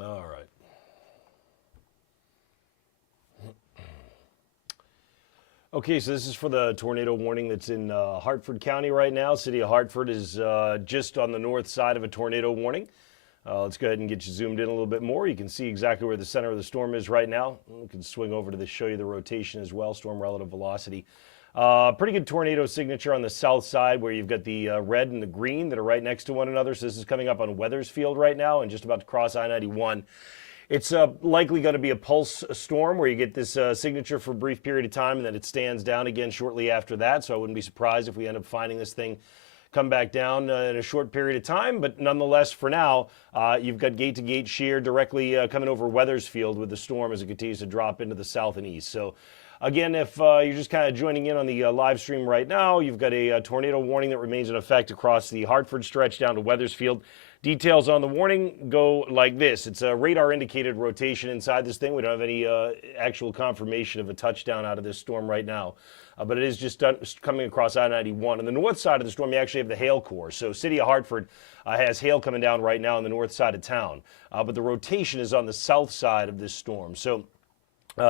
All right. Okay, so this is for the tornado warning that's in Hartford County right now. City of Hartford is just on the north side of a tornado warning. Let's go ahead and get you zoomed in a little bit more. You can see exactly where the center of the storm is right now. We can swing over to show you the rotation as well, storm relative velocity. Pretty good tornado signature on the south side where you've got the red and the green that are right next to one another. So this is coming up on Weathersfield right now and just about to cross I-91. It's likely going to be a pulse storm where you get this signature for a brief period of time and then it stands down again shortly after that. So I wouldn't be surprised if we end up finding this thing come back down in a short period of time. But nonetheless, for now, you've got gate-to-gate shear directly coming over Weathersfield with the storm as it continues to drop into the south and east. So again, if you're just kind of joining in on the live stream right now, you've got a tornado warning that remains in effect across the Hartford stretch down to Weathersfield. Details on the warning go like this. It's a radar-indicated rotation inside this thing. We don't have any actual confirmation of a touchdown out of this storm right now. But it is just coming across I-91. On the north side of the storm, you actually have the hail core. So City of Hartford has hail coming down right now on the north side of town. But the rotation is on the south side of this storm. So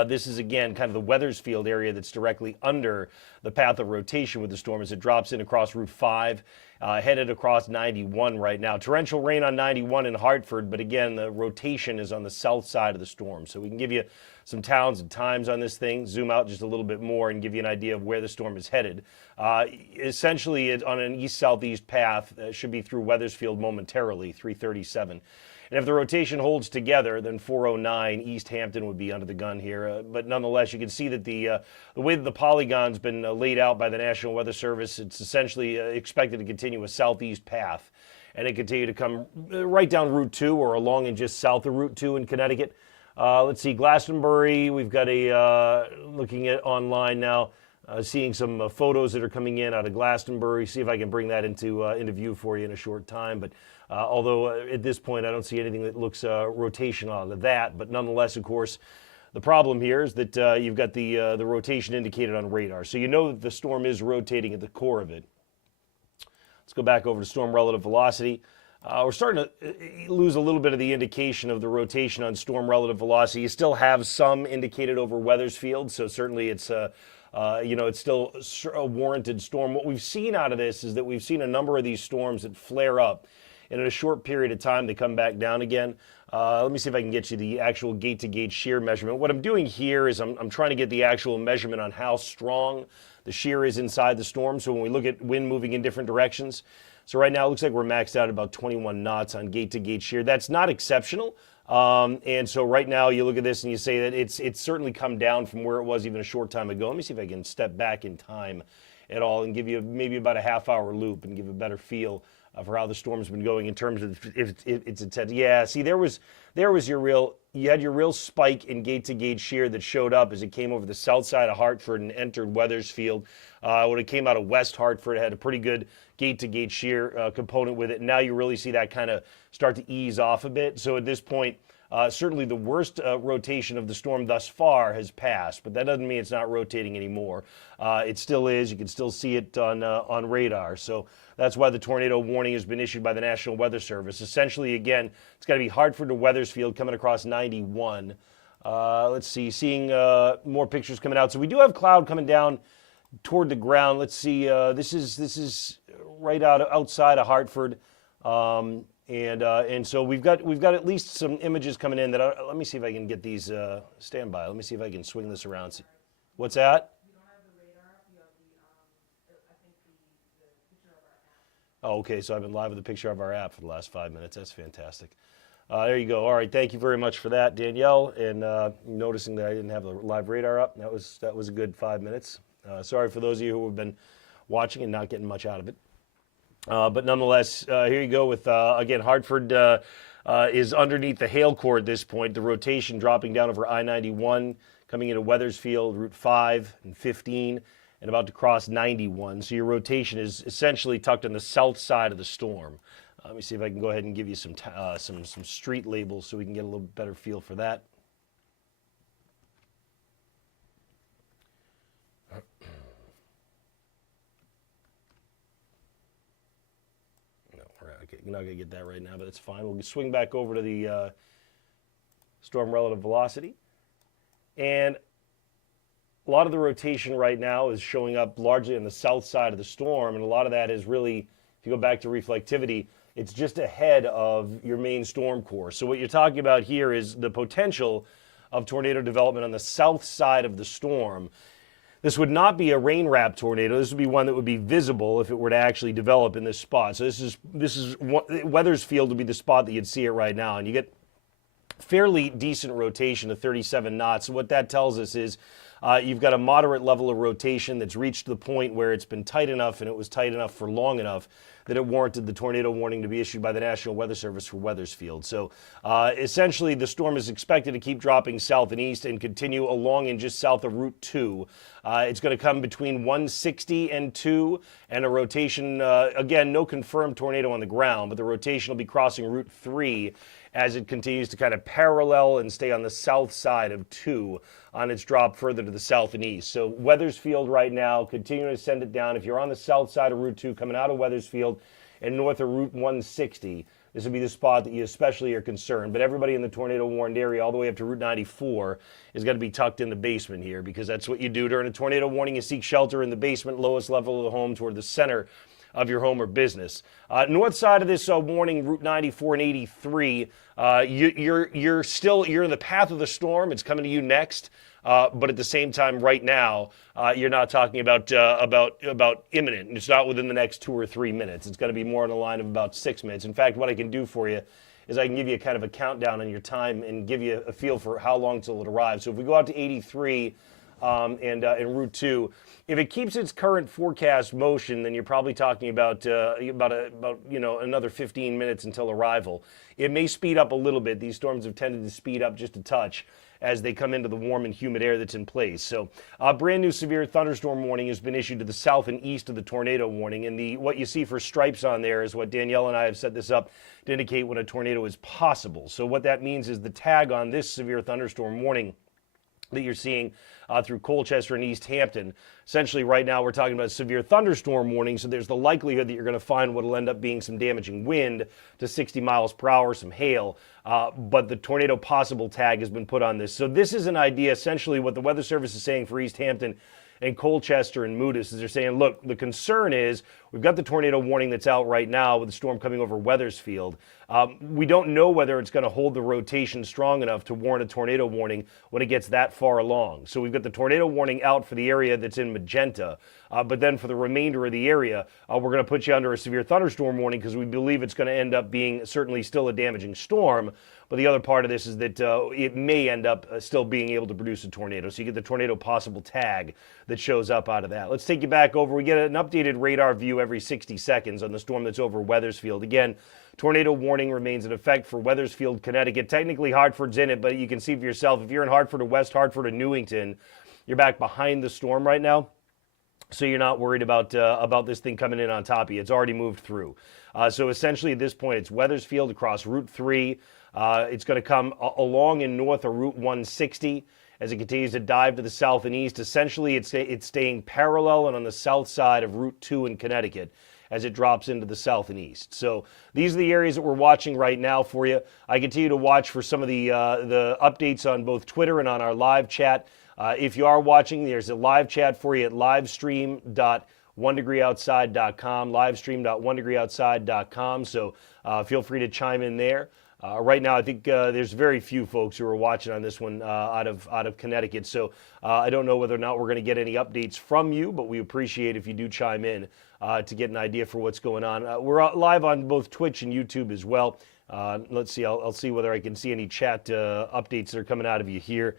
this is, again, kind of the Weathersfield area that's directly under the path of rotation with the storm as it drops in across Route 5, headed across 91 right now. Torrential rain on 91 in Hartford, but again, the rotation is on the south side of the storm. So we can give you some towns and times on this thing, zoom out just a little bit more and give you an idea of where the storm is headed. Essentially, it's on an east-southeast path, should be through Weathersfield momentarily, 337. And if the rotation holds together, then 409 East Hampton would be under the gun here. But nonetheless, you can see that the way that the polygon's been laid out by the National Weather Service, it's essentially expected to continue a southeast path. And it continue to come right down Route 2 or along and just south of Route 2 in Connecticut. Let's see, Glastonbury, we've got looking at online now, seeing some photos that are coming in out of Glastonbury. See if I can bring that into view for you in a short time. But although at this point I don't see anything that looks rotational out of that, but nonetheless, of course, the problem here is that you've got the rotation indicated on radar, so you know that the storm is rotating at the core of it. Let's go back over to storm relative velocity. We're starting to lose a little bit of the indication of the rotation on storm relative velocity. You still have some indicated over Weathersfield, so certainly it's it's still a warranted storm. What we've seen out of this is that we've seen a number of these storms that flare up, and in a short period of time, they come back down again. Let me see if I can get you the actual gate-to-gate shear measurement. What I'm doing here is I'm trying to get the actual measurement on how strong the shear is inside the storm. So when we look at wind moving in different directions, so right now it looks like we're maxed out at about 21 knots on gate-to-gate shear. That's not exceptional. And so right now you look at this and you say that it's certainly come down from where it was even a short time ago. Let me see if I can step back in time at all and give you maybe about a half-hour loop and give a better feel for how the storm's been going in terms of if it's intense. Yeah, see, you had your real spike in gate-to-gate shear that showed up as it came over the south side of Hartford and entered Weathersfield. When it came out of West Hartford, it had a pretty good gate-to-gate shear component with it. Now you really see that kind of start to ease off a bit. So at this point, certainly the worst rotation of the storm thus far has passed, but that doesn't mean it's not rotating anymore. It still is. You can still see it on radar. So that's why the tornado warning has been issued by the National Weather Service. Essentially, again, it's got to be Hartford to Weathersfield coming across 91. Let's see, seeing more pictures coming out. So we do have cloud coming down toward the ground. Let's see, this is right outside of Hartford. And so we've got at least some images coming in that let me see if I can get these stand by. Let me see if I can swing this around. What's that? You don't have the radar. You have I think the picture of our app. Oh, okay. So I've been live with a picture of our app for the last 5 minutes. That's fantastic. There you go. All right. Thank you very much for that, Danielle. And noticing that I didn't have the live radar up. That was a good 5 minutes. Sorry for those of you who have been watching and not getting much out of it. But nonetheless, here you go with, again, Hartford is underneath the hail core at this point. The rotation dropping down over I-91, coming into Weathersfield, Route 5 and 15, and about to cross 91. So your rotation is essentially tucked on the south side of the storm. Let me see if I can go ahead and give you some street labels so we can get a little better feel for that. We're not going to get that right now, but it's fine. We'll swing back over to the storm relative velocity. And a lot of the rotation right now is showing up largely on the south side of the storm, and a lot of that is really, if you go back to reflectivity, it's just ahead of your main storm core. So what you're talking about here is the potential of tornado development on the south side of the storm. This would not be a rain wrap tornado. This would be one that would be visible if it were to actually develop in this spot. So this is Weathersfield would be the spot that you'd see it right now, and you get fairly decent rotation of 37 knots. So what that tells us is you've got a moderate level of rotation that's reached the point where it's been tight enough, and it was tight enough for long enough that it warranted the tornado warning to be issued by the National Weather Service for Weathersfield. So essentially, the storm is expected to keep dropping south and east and continue along and just south of Route 2. It's going to come between 160 and 2, and a rotation, again, no confirmed tornado on the ground, but the rotation will be crossing Route 3 as it continues to kind of parallel and stay on the south side of 2 on its drop further to the south and east. So Weathersfield right now, continuing to send it down. If you're on the south side of Route 2 coming out of Weathersfield and north of Route 160, this would be the spot that you especially are concerned. But everybody in the tornado-warned area all the way up to Route 94 is going to be tucked in the basement here, because that's what you do during a tornado warning. You seek shelter in the basement, lowest level of the home, toward the center of your home or business. North side of this warning, Route 94 and 83, you're in the path of the storm. It's coming to you next. But at the same time, right now, you're not talking about imminent. It's not within the next 2 or 3 minutes. It's going to be more on the line of about 6 minutes. In fact, what I can do for you is I can give you a kind of a countdown on your time and give you a feel for how long till it arrives. So if we go out to 83 and Route 2, if it keeps its current forecast motion, then you're probably talking about another 15 minutes until arrival. It may speed up a little bit. These storms have tended to speed up just a touch as they come into the warm and humid air that's in place. So a brand new severe thunderstorm warning has been issued to the south and east of the tornado warning. And what you see for stripes on there is what Danielle and I have set this up to indicate when a tornado is possible. So what that means is the tag on this severe thunderstorm warning that you're seeing through Colchester and East Hampton. Essentially, right now, we're talking about severe thunderstorm warning, so there's the likelihood that you're going to find what will end up being some damaging wind to 60 miles per hour, some hail, but the tornado possible tag has been put on this. So this is an idea, essentially, what the Weather Service is saying for East Hampton and Colchester and Moodus is they're saying, look, the concern is we've got the tornado warning that's out right now with the storm coming over Weathersfield. We don't know whether it's going to hold the rotation strong enough to warrant a tornado warning when it gets that far along. So we've got the tornado warning out for the area that's in magenta, but then for the remainder of the area, we're going to put you under a severe thunderstorm warning because we believe it's going to end up being certainly still a damaging storm. But the other part of this is that it may end up still being able to produce a tornado. So you get the tornado possible tag that shows up out of that. Let's take you back over. We get an updated radar view every 60 seconds on the storm that's over Weathersfield. Again, tornado warning remains in effect for Weathersfield, Connecticut. Technically, Hartford's in it, but you can see for yourself, if you're in Hartford or West Hartford or Newington, you're back behind the storm right now. So you're not worried about this thing coming in on top of you. It's already moved through. So essentially at this point, it's Weathersfield across Route 3. It's going to come along and north of Route 160 as it continues to dive to the south and east. Essentially, it's staying parallel and on the south side of Route 2 in Connecticut as it drops into the south and east. So these are the areas that we're watching right now for you. I continue to watch for some of the updates on both Twitter and on our live chat. If you are watching, there's a live chat for you at livestream.onedegreeoutside.com, livestream.onedegreeoutside.com. So feel free to chime in there. Right now, I think there's very few folks who are watching on this one out of Connecticut. So I don't know whether or not we're going to get any updates from you, but we appreciate if you do chime in to get an idea for what's going on. We're live on both Twitch and YouTube as well. Let's see. I'll see whether I can see any chat updates that are coming out of you here.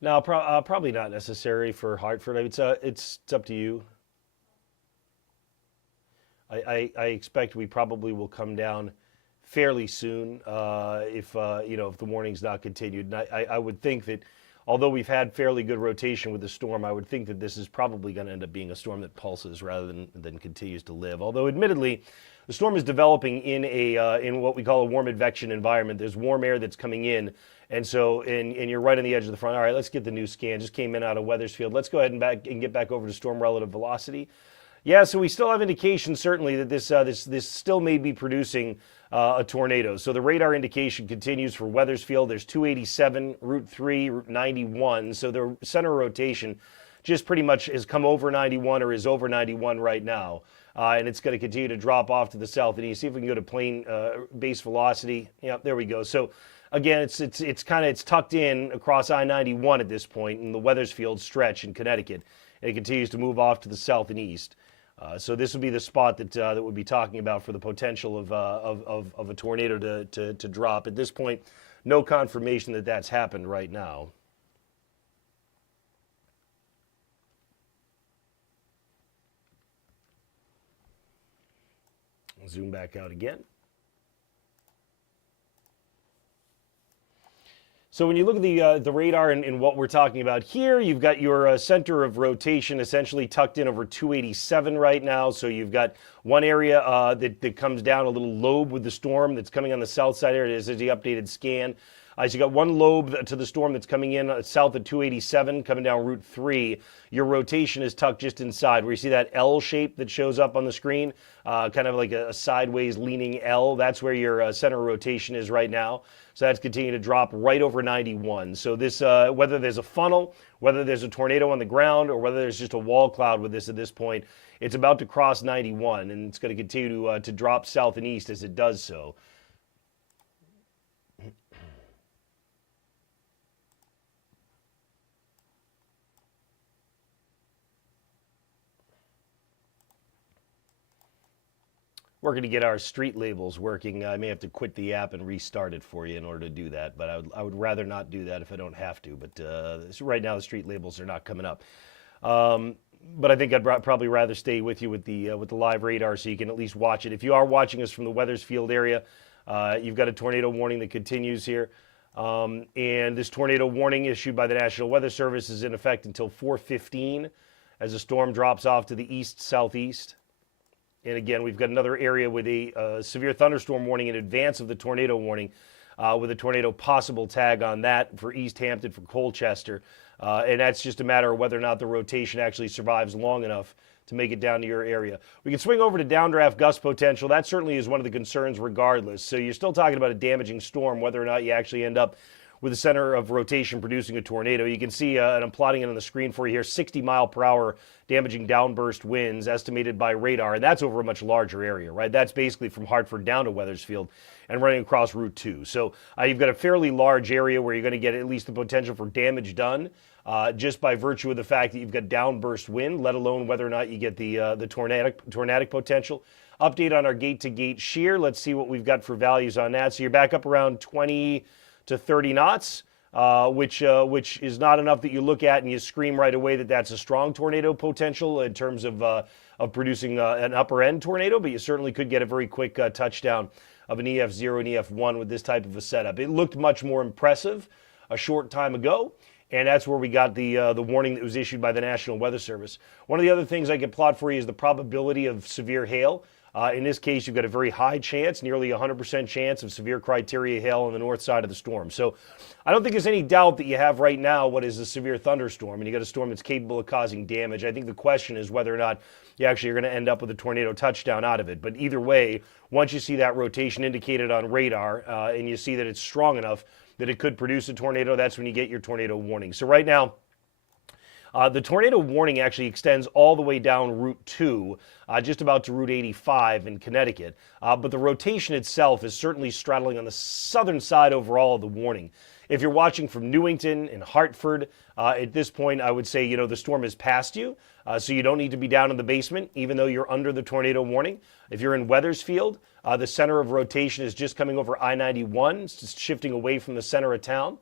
No, probably not necessary for Hartford. I mean, it's up to you. I expect we probably will come down fairly soon if the warning's not continued. And I would think that although we've had fairly good rotation with the storm, I would think that this is probably going to end up being a storm that pulses rather than continues to live. Although admittedly, the storm is developing in what we call a warm advection environment. There's warm air that's coming in. And so, and you're right on the edge of the front. All right, let's get the new scan. Just came in out of Weathersfield. Let's go ahead and get back over to storm relative velocity. Yeah, so we still have indications certainly that this still may be producing a tornado. So the radar indication continues for Weathersfield. There's 287, Route 3, Route 91. So the center of rotation just pretty much has come over 91 or is over 91 right now. And it's going to continue to drop off to the south. And you see if we can go to plane base velocity. Yeah, there we go. So again, it's tucked in across I-91 at this point in the Weathersfield stretch in Connecticut. And it continues to move off to the south and east. So this would be the spot that we'll be talking about for the potential of a tornado to drop. At this point, no confirmation that that's happened right now. Zoom back out again. So when you look at the radar and what we're talking about here, you've got your center of rotation essentially tucked in over 287 right now. So you've got one area that comes down a little lobe with the storm that's coming on the south side area. This is the updated scan. So you got one lobe to the storm that's coming in south of 287, coming down Route 3. Your rotation is tucked just inside, where you see that L shape that shows up on the screen, kind of like a sideways leaning L. That's where your center of rotation is right now. So that's continuing to drop right over 91. So this, whether there's a funnel, whether there's a tornado on the ground, or whether there's just a wall cloud with this at this point, it's about to cross 91, and it's going to continue to drop south and east as it does so. We're going to get our street labels working. I may have to quit the app and restart it for you in order to do that, but I would rather not do that if I don't have to. But right now the street labels are not coming up. But I think I'd probably rather stay with you with the live radar so you can at least watch it. If you are watching us from the Weathersfield area, you've got a tornado warning that continues here. And this tornado warning issued by the National Weather Service is in effect until 4:15 as the storm drops off to the east-southeast. And again, we've got another area with a severe thunderstorm warning in advance of the tornado warning, with a tornado possible tag on that for East Hampton, for Colchester. And that's just a matter of whether or not the rotation actually survives long enough to make it down to your area. We can swing over to downdraft gust potential. That certainly is one of the concerns regardless. So you're still talking about a damaging storm, whether or not you actually end up with the center of rotation producing a tornado. You can see, and I'm plotting it on the screen for you here, 60 mile per hour damaging downburst winds estimated by radar, and that's over a much larger area, right? That's basically from Hartford down to Weathersfield and running across Route 2. So you've got a fairly large area where you're going to get at least the potential for damage done, just by virtue of the fact that you've got downburst wind, let alone whether or not you get the tornadic potential. Update on our gate-to-gate shear. Let's see what we've got for values on that. So you're back up around 20 to 30 knots, which is not enough that you look at and you scream right away that that's a strong tornado potential in terms of producing an upper end tornado, but you certainly could get a very quick touchdown of an EF0 and EF1 with this type of a setup. It looked much more impressive a short time ago, and that's where we got the warning that was issued by the National Weather Service. One of the other things I can plot for you is the probability of severe hail. In this case, you've got a very high chance, nearly 100% chance of severe criteria hail on the north side of the storm. So I don't think there's any doubt that you have right now what is a severe thunderstorm, and you got a storm that's capable of causing damage. I think the question is whether or not you actually are going to end up with a tornado touchdown out of it. But either way, once you see that rotation indicated on radar and you see that it's strong enough that it could produce a tornado, that's when you get your tornado warning. So right now, the tornado warning actually extends all the way down Route 2, just about to Route 85 in Connecticut. But the rotation itself is certainly straddling on the southern side overall of the warning. If you're watching from Newington and Hartford, at this point, I would say, the storm is past you, so you don't need to be down in the basement, even though you're under the tornado warning. If you're in Weathersfield, the center of rotation is just coming over I-91, it's just shifting away from the center of town.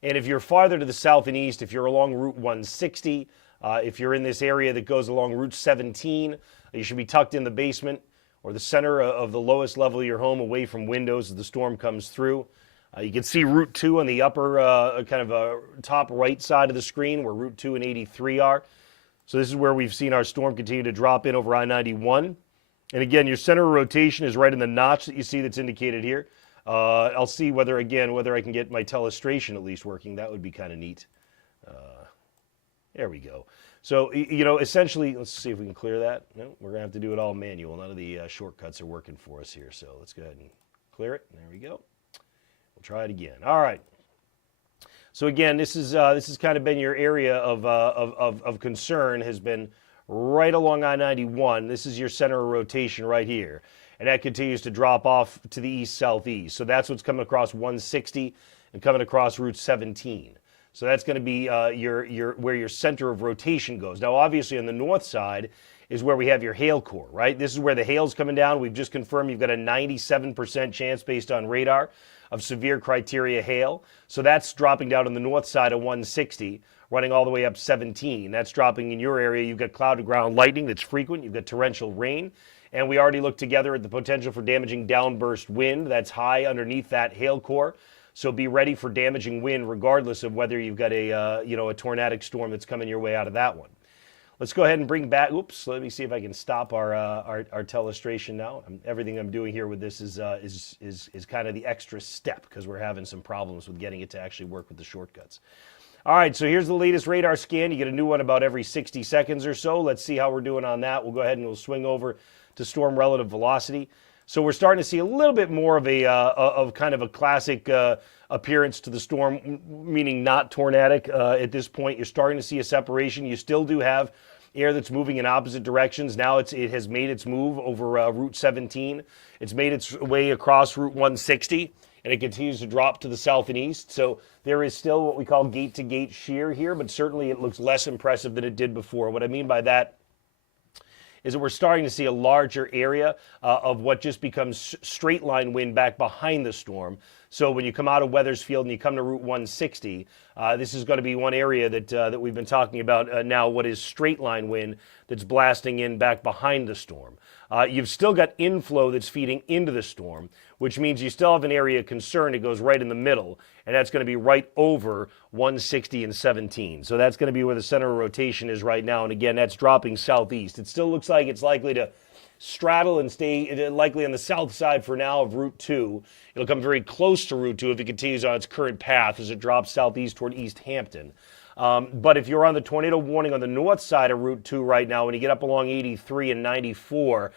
And if you're farther to the south and east, if you're along Route 160, if you're in this area that goes along Route 17, you should be tucked in the basement or the center of the lowest level of your home, away from windows as the storm comes through. You can see Route 2 on the upper top right side of the screen, where Route 2 and 83 are. So this is where we've seen our storm continue to drop in over I-91. And again, your center of rotation is right in the notch that you see that's indicated here. I'll see whether I can get my telestration at least working. That would be kind of neat. There we go. So, you know, essentially, let's see if we can clear that. No, we're going to have to do it all manual. None of the shortcuts are working for us here. So let's go ahead and clear it. There we go. We'll try it again. All right. So again, this has kind of been your area of concern, has been right along I-91. This is your center of rotation right here. And that continues to drop off to the east-southeast. So that's what's coming across 160 and coming across Route 17. So that's going to be where your center of rotation goes. Now, obviously, on the north side is where we have your hail core, right? This is where the hail's coming down. We've just confirmed you've got a 97% chance based on radar of severe criteria hail. So that's dropping down on the north side of 160, running all the way up 17. That's dropping in your area. You've got cloud-to-ground lightning that's frequent. You've got torrential rain. And we already looked together at the potential for damaging downburst wind. That's high underneath that hail core. So be ready for damaging wind regardless of whether you've got a tornadic storm that's coming your way out of that one. Let's go ahead and bring back, let me see if I can stop our telestration now. Everything I'm doing here with this is kind of the extra step because we're having some problems with getting it to actually work with the shortcuts. All right, so here's the latest radar scan. You get a new one about every 60 seconds or so. Let's see how we're doing on that. We'll go ahead and we'll swing over to storm relative velocity. So we're starting to see a little bit more of kind of a classic appearance to the storm, meaning not tornadic at this point. You're starting to see a separation. You still do have air that's moving in opposite directions. Now it has made its move over Route 17. It's made its way across Route 160, and it continues to drop to the south and east. So there is still what we call gate-to-gate shear here, but certainly it looks less impressive than it did before. What I mean by that is that we're starting to see a larger area of what just becomes straight line wind back behind the storm. So when you come out of Wethersfield and you come to Route 160, this is going to be one area that we've been talking about now, what is straight line wind that's blasting in back behind the storm. You've still got inflow that's feeding into the storm, which means you still have an area of concern that goes right in the middle, and that's going to be right over 160 and 17. So that's going to be where the center of rotation is right now, and again, that's dropping southeast. It still looks like it's likely to straddle and stay likely on the south side for now of Route 2. It'll come very close to Route 2 if it continues on its current path as it drops southeast toward East Hampton. But if you're on the tornado warning on the north side of Route 2 right now, when you get up along 83 and 94,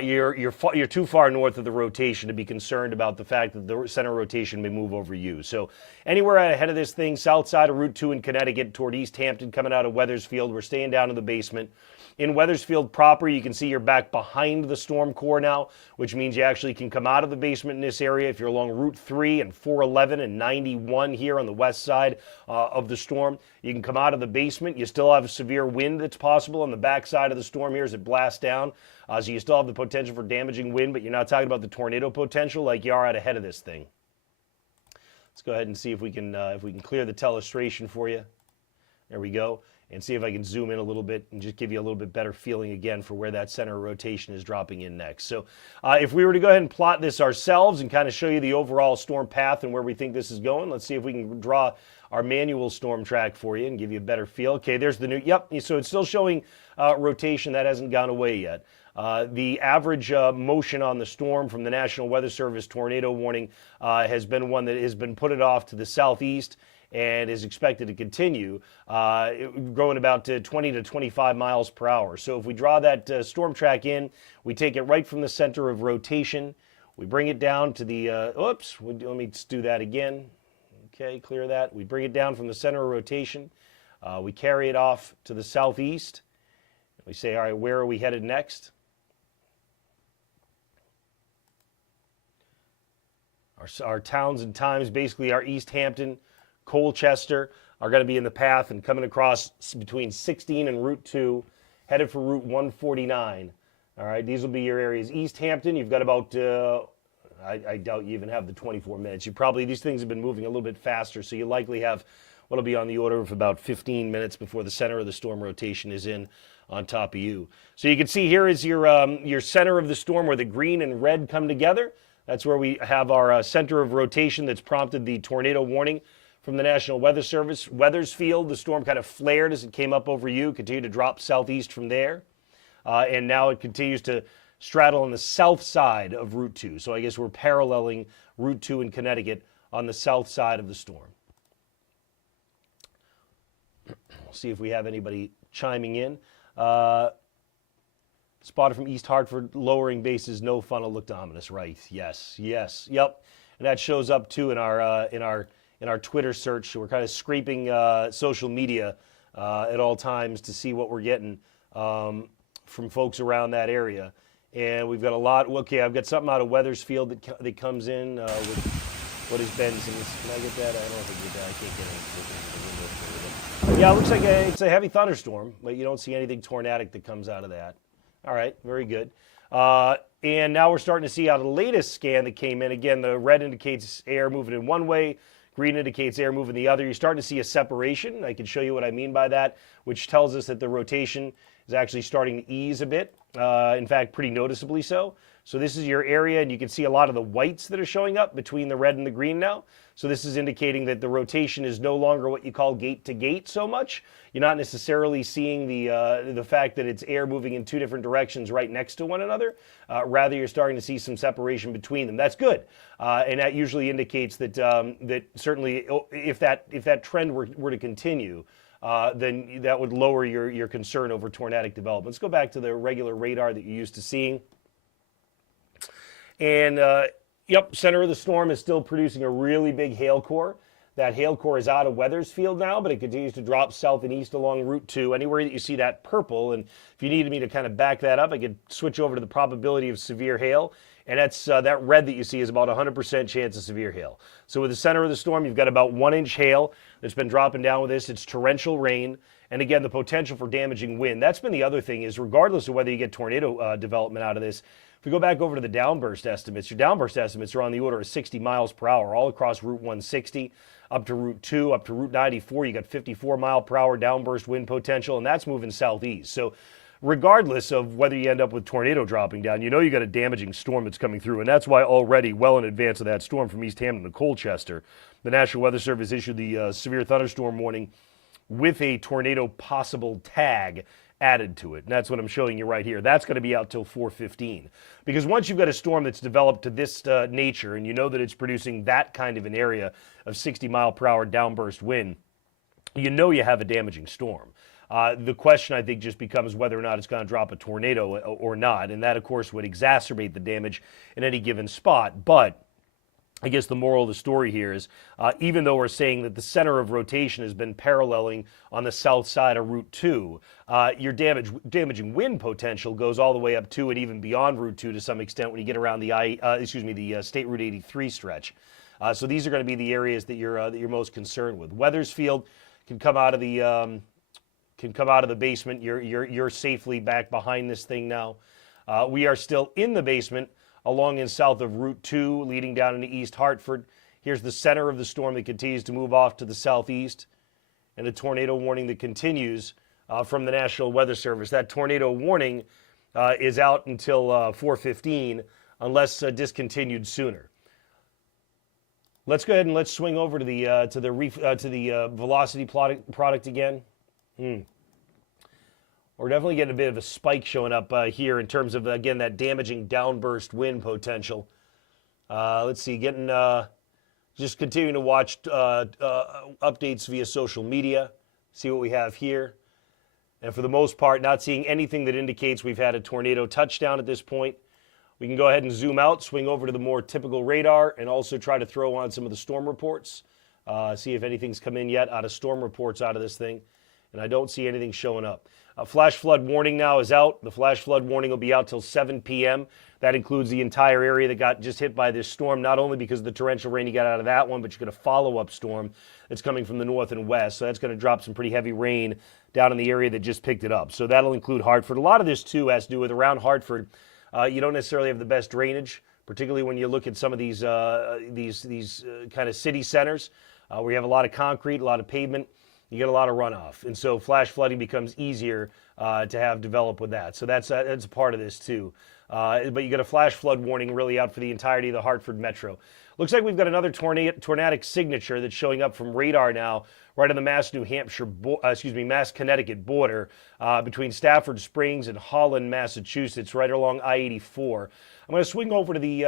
you're too far north of the rotation to be concerned about the fact that the center rotation may move over you. So anywhere ahead of this thing, south side of Route 2 in Connecticut toward East Hampton coming out of Wethersfield, we're staying down in the basement. In Wethersfield proper, you can see you're back behind the storm core now, which means you actually can come out of the basement in this area if you're along Route 3 and 411 and 91 here on the west side of the storm. You can come out of the basement. You still have severe wind that's possible on the back side of the storm here as it blasts down. So you still have the potential for damaging wind, but you're not talking about the tornado potential like you are out ahead of this thing. Let's go ahead and see if we can clear the telestration for you. There we go. And see if I can zoom in a little bit and just give you a little bit better feeling again for where that center of rotation is dropping in next. So if we were to go ahead and plot this ourselves and kind of show you the overall storm path and where we think this is going, let's see if we can draw our manual storm track for you and give you a better feel. Okay, there's the new, yep, so it's still showing rotation. That hasn't gone away yet. The average motion on the storm from the National Weather Service tornado warning has been one that has been put it off to the southeast and is expected to continue growing about 20 to 25 miles per hour. So if we draw that storm track in, we take it right from the center of rotation, we bring it down to the, let me just do that again. Okay, clear that. We bring it down from the center of rotation. We carry it off to the southeast. We say, all right, where are we headed next? Our towns and times, basically our East Hampton, Colchester are going to be in the path and coming across between 16 and Route 2, headed for Route 149. All right, these will be your areas. East Hampton, you've got about, I doubt you even have the 24 minutes. These things have been moving a little bit faster, so you likely have what'll be on the order of about 15 minutes before the center of the storm rotation is in on top of you. So you can see here is your center of the storm where the green and red come together. That's where we have our center of rotation that's prompted the tornado warning from the National Weather Service. Wethersfield, the storm kind of flared as it came up over you, continued to drop southeast from there. And now it continues to straddle on the south side of Route 2. So I guess we're paralleling Route 2 in Connecticut on the south side of the storm. We'll see if we have anybody chiming in. Spotted from East Hartford, lowering bases, no funnel, looked ominous. Right? Yes, yes, yep. And that shows up too in our Twitter search. We're kind of scraping social media at all times to see what we're getting from folks around that area. And we've got a lot. Okay, I've got something out of Weathersfield that comes in with what has been some. Can I get that? I don't know if I can get that. I can't get it. Yeah, it looks like it's a heavy thunderstorm, but you don't see anything tornadic that comes out of that. All right, very good. And now we're starting to see out of the latest scan that came in. Again, the red indicates air moving in one way. Green indicates air moving the other. You're starting to see a separation. I can show you what I mean by that, which tells us that the rotation is actually starting to ease a bit. In fact, pretty noticeably so. So this is your area, and you can see a lot of the whites that are showing up between the red and the green now. So this is indicating that the rotation is no longer what you call gate to gate so much. You're not necessarily seeing the fact that it's air moving in two different directions right next to one another. Rather, you're starting to see some separation between them. That's good, and that usually indicates that that certainly if that trend were to continue, then that would lower your concern over tornadic development. Let's go back to the regular radar that you're used to seeing. And yep, center of the storm is still producing a really big hail core. That hail core is out of Weathersfield now, but it continues to drop south and east along Route 2. Anywhere that you see that purple, and if you needed me to kind of back that up, I could switch over to the probability of severe hail. And that's that red that you see is about 100% chance of severe hail. So with the center of the storm, you've got about 1 inch hail that's been dropping down with this. It's torrential rain. And again, the potential for damaging wind. That's been the other thing is regardless of whether you get tornado development out of this, if we go back over to the downburst estimates, your downburst estimates are on the order of 60 miles per hour all across Route 160, up to Route 2, up to Route 94. You got 54 mile per hour downburst wind potential, and that's moving southeast. So regardless of whether you end up with tornado dropping down, you know you got a damaging storm that's coming through, and that's why already well in advance of that storm from East Hampton to Colchester, the National Weather Service issued the severe thunderstorm warning with a tornado possible tag added to it. And that's what I'm showing you right here. That's going to be out till 4:15. Because once you've got a storm that's developed to this nature, and you know that it's producing that kind of an area of 60 mile per hour downburst wind, you know you have a damaging storm. The question, I think, just becomes whether or not it's going to drop a tornado or not. And that, of course, would exacerbate the damage in any given spot. But I guess the moral of the story here is even though we're saying that the center of rotation has been paralleling on the south side of Route 2, your damaging wind potential goes all the way up to and even beyond Route 2 to some extent when you get around the State Route 83 stretch. So these are going to be the areas that you're most concerned with. Weathersfield can come out of the basement. You're safely back behind this thing now. We are still in the basement along and south of Route 2, leading down into East Hartford. Here's the center of the storm that continues to move off to the southeast, and a tornado warning that continues from the National Weather Service. That tornado warning is out until 4:15, unless discontinued sooner. Let's go ahead and let's swing over to the velocity product again. We're definitely getting a bit of a spike showing up here in terms of, again, that damaging downburst wind potential. Let's see, just continuing to watch updates via social media, see what we have here. And for the most part, not seeing anything that indicates we've had a tornado touchdown at this point. We can go ahead and zoom out, swing over to the more typical radar, and also try to throw on some of the storm reports, see if anything's come in yet out of storm reports out of this thing. And I don't see anything showing up. Flash flood warning now is out. The flash flood warning will be out till 7 p.m. That includes the entire area that got just hit by this storm, not only because of the torrential rain you got out of that one, but you got a follow-up storm that's coming from the north and west. So that's going to drop some pretty heavy rain down in the area that just picked it up. So that'll include Hartford. A lot of this, too, has to do with around Hartford. You don't necessarily have the best drainage, particularly when you look at some of these kind of city centers where you have a lot of concrete, a lot of pavement. You get a lot of runoff, and so flash flooding becomes easier to have develop with that. So that's a part of this too. But you get a flash flood warning really out for the entirety of the Hartford metro. Looks like we've got another tornadic signature that's showing up from radar now, right on the Mass Connecticut border between Stafford Springs and Holland, Massachusetts, right along I-84. I'm going to swing over to the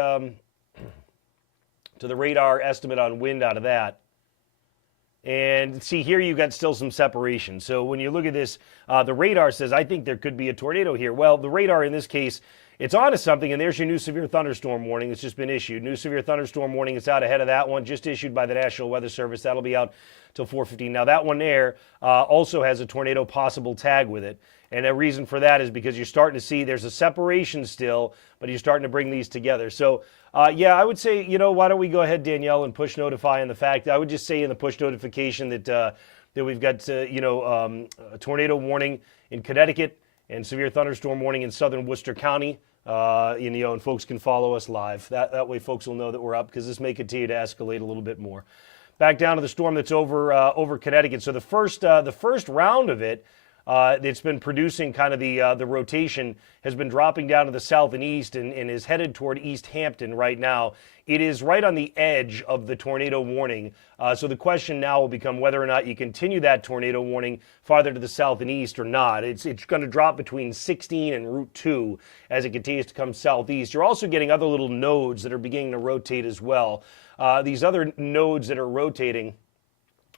radar estimate on wind out of that. And see here, you got still some separation. So when you look at this, the radar says, I think there could be a tornado here. Well, the radar in this case, it's onto something, and there's your new severe thunderstorm warning that's just been issued. New severe thunderstorm warning is out ahead of that one, just issued by the National Weather Service. That'll be out till 4:15. Now that one there also has a tornado possible tag with it. And a reason for that is because you're starting to see there's a separation still, but you're starting to bring these together. So, yeah, I would say, why don't we go ahead, Danielle, and push notify on the fact. I would just say in the push notification that we've got, a tornado warning in Connecticut and severe thunderstorm warning in southern Worcester County. And folks can follow us live. That way folks will know that we're up, because this may continue to escalate a little bit more. Back down to the storm that's over Connecticut. So the first round of it, it's been producing kind of the rotation, has been dropping down to the south and east and is headed toward East Hampton right now. It is right on the edge of the tornado warning. So the question now will become whether or not you continue that tornado warning farther to the south and east or not. It's going to drop between 16 and Route 2 as it continues to come southeast. You're also getting other little nodes that are beginning to rotate as well. These other nodes that are rotating,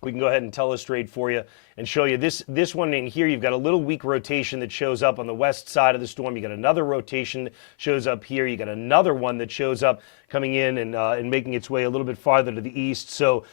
we can go ahead and tellustrate for you and show you this one in here. You've got a little weak rotation that shows up on the west side of the storm. You got another rotation that shows up here. You got another one that shows up coming in and making its way a little bit farther to the east. So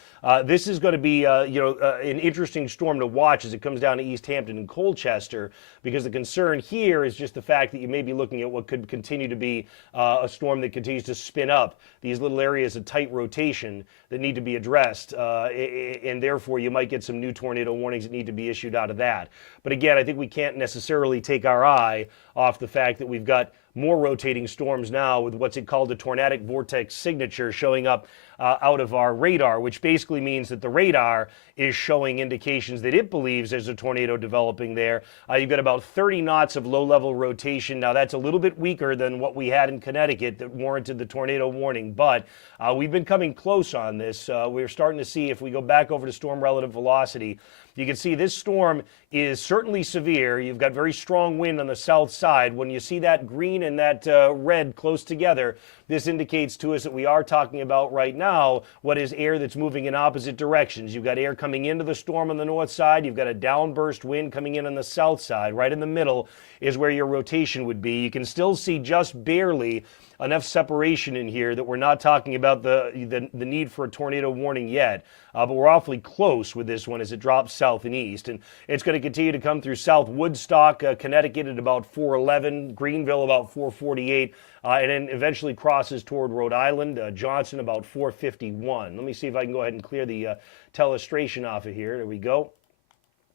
this is going to be an interesting storm to watch as it comes down to East Hampton and Colchester, because the concern here is just the fact that you may be looking at what could continue to be a storm that continues to spin up these little areas of tight rotation that need to be addressed, and therefore you might get some new tornado warnings that need to be issued out of that. But again, I think we can't necessarily take our eye off the fact that we've got more rotating storms now with what's called a tornadic vortex signature showing up out of our radar, which basically means that the radar is showing indications that it believes there's a tornado developing there. You've got about 30 knots of low-level rotation. Now, that's a little bit weaker than what we had in Connecticut that warranted the tornado warning, but we've been coming close on this. We're starting to see, if we go back over to storm relative velocity, you can see this storm is certainly severe. You've got very strong wind on the south side. When you see that green and that red close together, this indicates to us that we are talking about right now what is air that's moving in opposite directions. You've got air coming into the storm on the north side. You've got a downburst wind coming in on the south side. Right in the middle is where your rotation would be. You can still see just barely enough separation in here that we're not talking about the need for a tornado warning yet, but we're awfully close with this one as it drops south and east. And it's going to continue to come through South Woodstock, Connecticut at about 411, Greenville about 448, and then eventually crosses toward Rhode Island, Johnson about 451. Let me see if I can go ahead and clear the telestration off of here. There we go.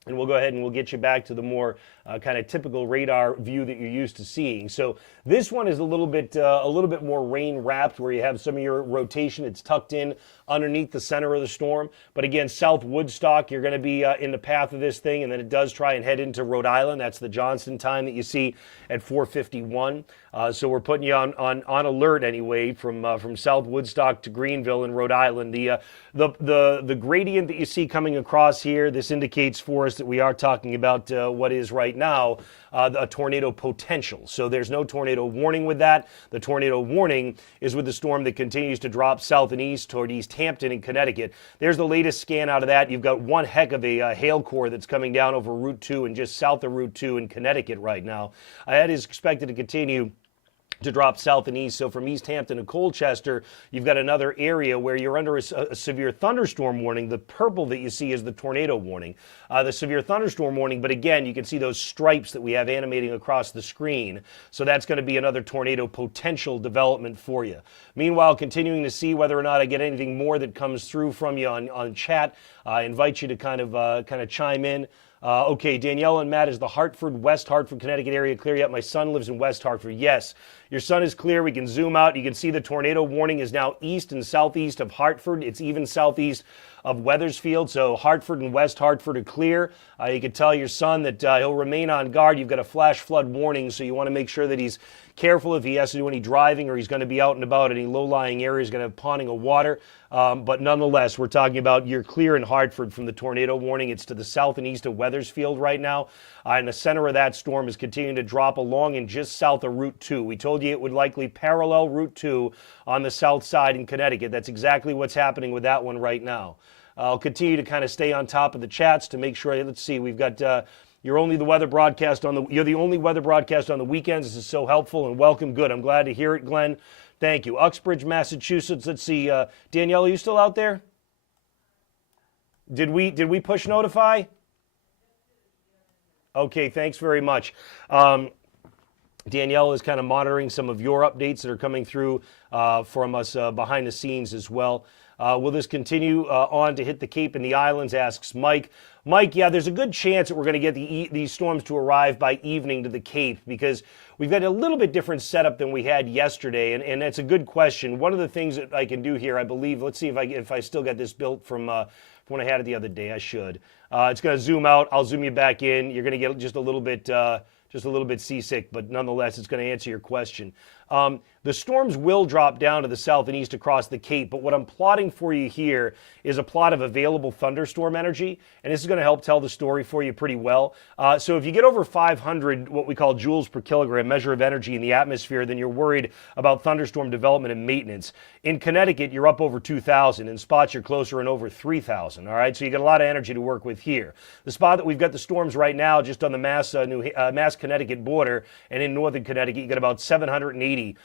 And we'll go ahead and we'll get you back to the more kind of typical radar view that you're used to seeing. So this one is a little bit more rain wrapped, where you have some of your rotation. It's tucked in underneath the center of the storm. But again, South Woodstock, you're going to be in the path of this thing, and then it does try and head into Rhode Island. That's the Johnston time that you see at 4:51. So we're putting you on alert anyway from South Woodstock to Greenville in Rhode Island. The gradient that you see coming across here, this indicates for us that we are talking about what is right now a tornado potential. So there's no tornado warning with that. The tornado warning is with the storm that continues to drop south and east toward East Hampton in Connecticut. There's the latest scan out of that. You've got one heck of a hail core that's coming down over Route 2 and just south of Route 2 in Connecticut right now. That is expected to continue to drop south and east. So from East Hampton to Colchester, you've got another area where you're under a severe thunderstorm warning. The purple that you see is the tornado warning, the severe thunderstorm warning. But again, you can see those stripes that we have animating across the screen. So that's going to be another tornado potential development for you. Meanwhile, continuing to see whether or not I get anything more that comes through from you on chat. I invite you to kind of chime in. Okay, Danielle and Matt, is the West Hartford, Connecticut area clear yet? My son lives in West Hartford. Yes, your son is clear. We can zoom out. You can see the tornado warning is now east and southeast of Hartford. It's even southeast of Wethersfield. So Hartford and West Hartford are clear. You can tell your son that he'll remain on guard. You've got a flash flood warning, so you want to make sure that he's careful if he has to do any driving or he's going to be out and about any low-lying areas, going to have ponding of water. But nonetheless, we're talking about you're clear in Hartford from the tornado warning. It's to the south and east of Wethersfield right now. And the center of that storm is continuing to drop along and just south of Route 2. We told you it would likely parallel Route 2 on the south side in Connecticut. That's exactly what's happening with that one right now. I'll continue to kind of stay on top of the chats to make sure. Let's see, we've got you're the only weather broadcast on the weekends. This is so helpful and welcome. Good. I'm glad to hear it, Glenn. Thank you. Uxbridge, Massachusetts. Let's see. Danielle, are you still out there? Did we push notify? Okay, thanks very much. Danielle is kind of monitoring some of your updates that are coming through from us behind the scenes as well. Will this continue on to hit the Cape and the islands, asks Mike. Mike, yeah, there's a good chance that we're going to get these storms to arrive by evening to the Cape because we've got a little bit different setup than we had yesterday, and that's a good question. One of the things that I can do here, I believe, let's see if I still got this built from when I had it the other day. I should. It's going to zoom out. I'll zoom you back in. You're going to get just a little bit seasick, but nonetheless, it's going to answer your question. The storms will drop down to the south and east across the Cape, but what I'm plotting for you here is a plot of available thunderstorm energy, and this is going to help tell the story for you pretty well. So if you get over 500, what we call joules per kilogram, measure of energy in the atmosphere, then you're worried about thunderstorm development and maintenance. In Connecticut, you're up over 2,000. In spots, you're closer and over 3,000. All right, so you got a lot of energy to work with here. The spot that we've got the storms right now, just on the Mass Connecticut border, and in northern Connecticut, you got about 780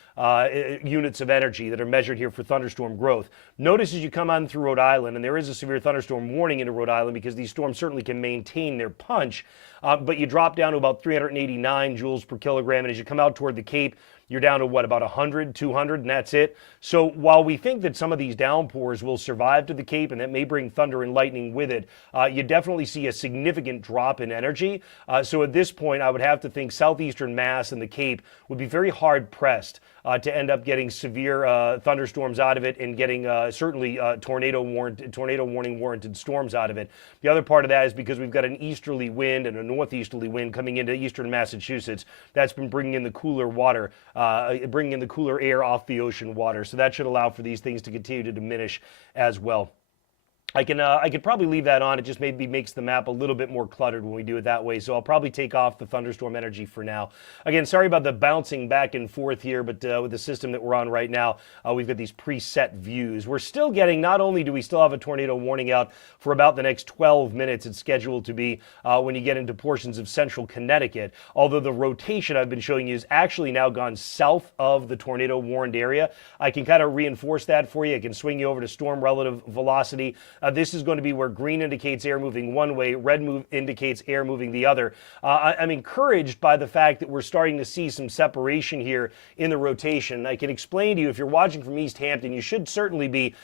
units of energy that are measured here for thunderstorm growth. Notice as you come on through Rhode Island, and there is a severe thunderstorm warning into Rhode Island because these storms certainly can maintain their punch, but you drop down to about 389 joules per kilogram, and as you come out toward the Cape, you're down to what, about 100, 200, and that's it. So while we think that some of these downpours will survive to the Cape and that may bring thunder and lightning with it, you definitely see a significant drop in energy. So at this point, I would have to think southeastern Mass and the Cape would be very hard pressed to end up getting severe thunderstorms out of it and getting certainly tornado warning warranted storms out of it. The other part of that is because we've got an easterly wind and a northeasterly wind coming into eastern Massachusetts that's been bringing in the cooler water, bringing in the cooler air off the ocean water. So that should allow for these things to continue to diminish as well. I could probably leave that on. It just maybe makes the map a little bit more cluttered when we do it that way. So I'll probably take off the thunderstorm energy for now. Again, sorry about the bouncing back and forth here, but with the system that we're on right now, we've got these preset views. We're still getting, not only do we still have a tornado warning out for about the next 12 minutes, it's scheduled to be when you get into portions of central Connecticut, although the rotation I've been showing you has actually now gone south of the tornado warned area. I can kind of reinforce that for you. I can swing you over to storm relative velocity. This is going to be where green indicates air moving one way, red indicates air moving the other. I'm encouraged by the fact that we're starting to see some separation here in the rotation. I can explain to you, if you're watching from East Hampton, you should certainly be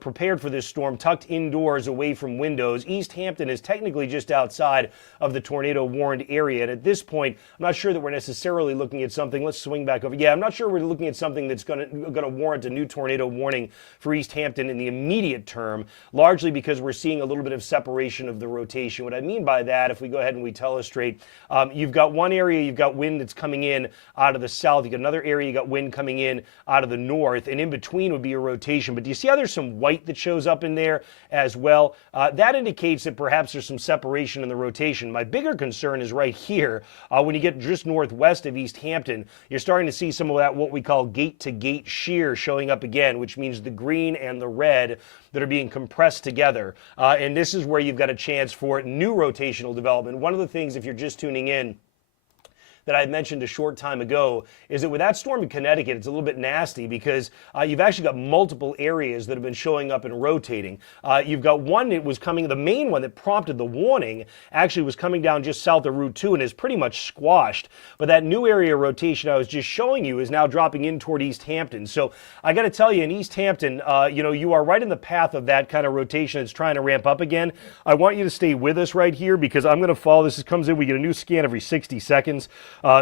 prepared for this storm, tucked indoors away from windows. East Hampton is technically just outside of the tornado warned area, and at this point, I'm not sure that we're necessarily looking at something. Let's swing back over. Yeah, I'm not sure we're looking at something that's going to warrant a new tornado warning for East Hampton in the immediate term, largely because we're seeing a little bit of separation of the rotation. What I mean by that, if we go ahead and we telestrate, you've got one area, you've got wind that's coming in out of the south. You've got another area, you've got wind coming in out of the north, and in between would be a rotation. But do you see how there's some white that shows up in there as well? That indicates that perhaps there's some separation in the rotation. My bigger concern is right here. When you get just northwest of East Hampton, you're starting to see some of that what we call gate-to-gate shear showing up again, which means the green and the red that are being compressed together. And this is where you've got a chance for new rotational development. One of the things, if you're just tuning in, that I mentioned a short time ago is that with that storm in Connecticut, it's a little bit nasty because you've actually got multiple areas that have been showing up and rotating. You've got one that was coming, the main one that prompted the warning actually was coming down just south of Route 2 and is pretty much squashed. But that new area rotation I was just showing you is now dropping in toward East Hampton. So I got to tell you, in East Hampton, you are right in the path of that kind of rotation that's trying to ramp up again. I want you to stay with us right here because I'm going to follow this. It comes in, we get a new scan every 60 seconds.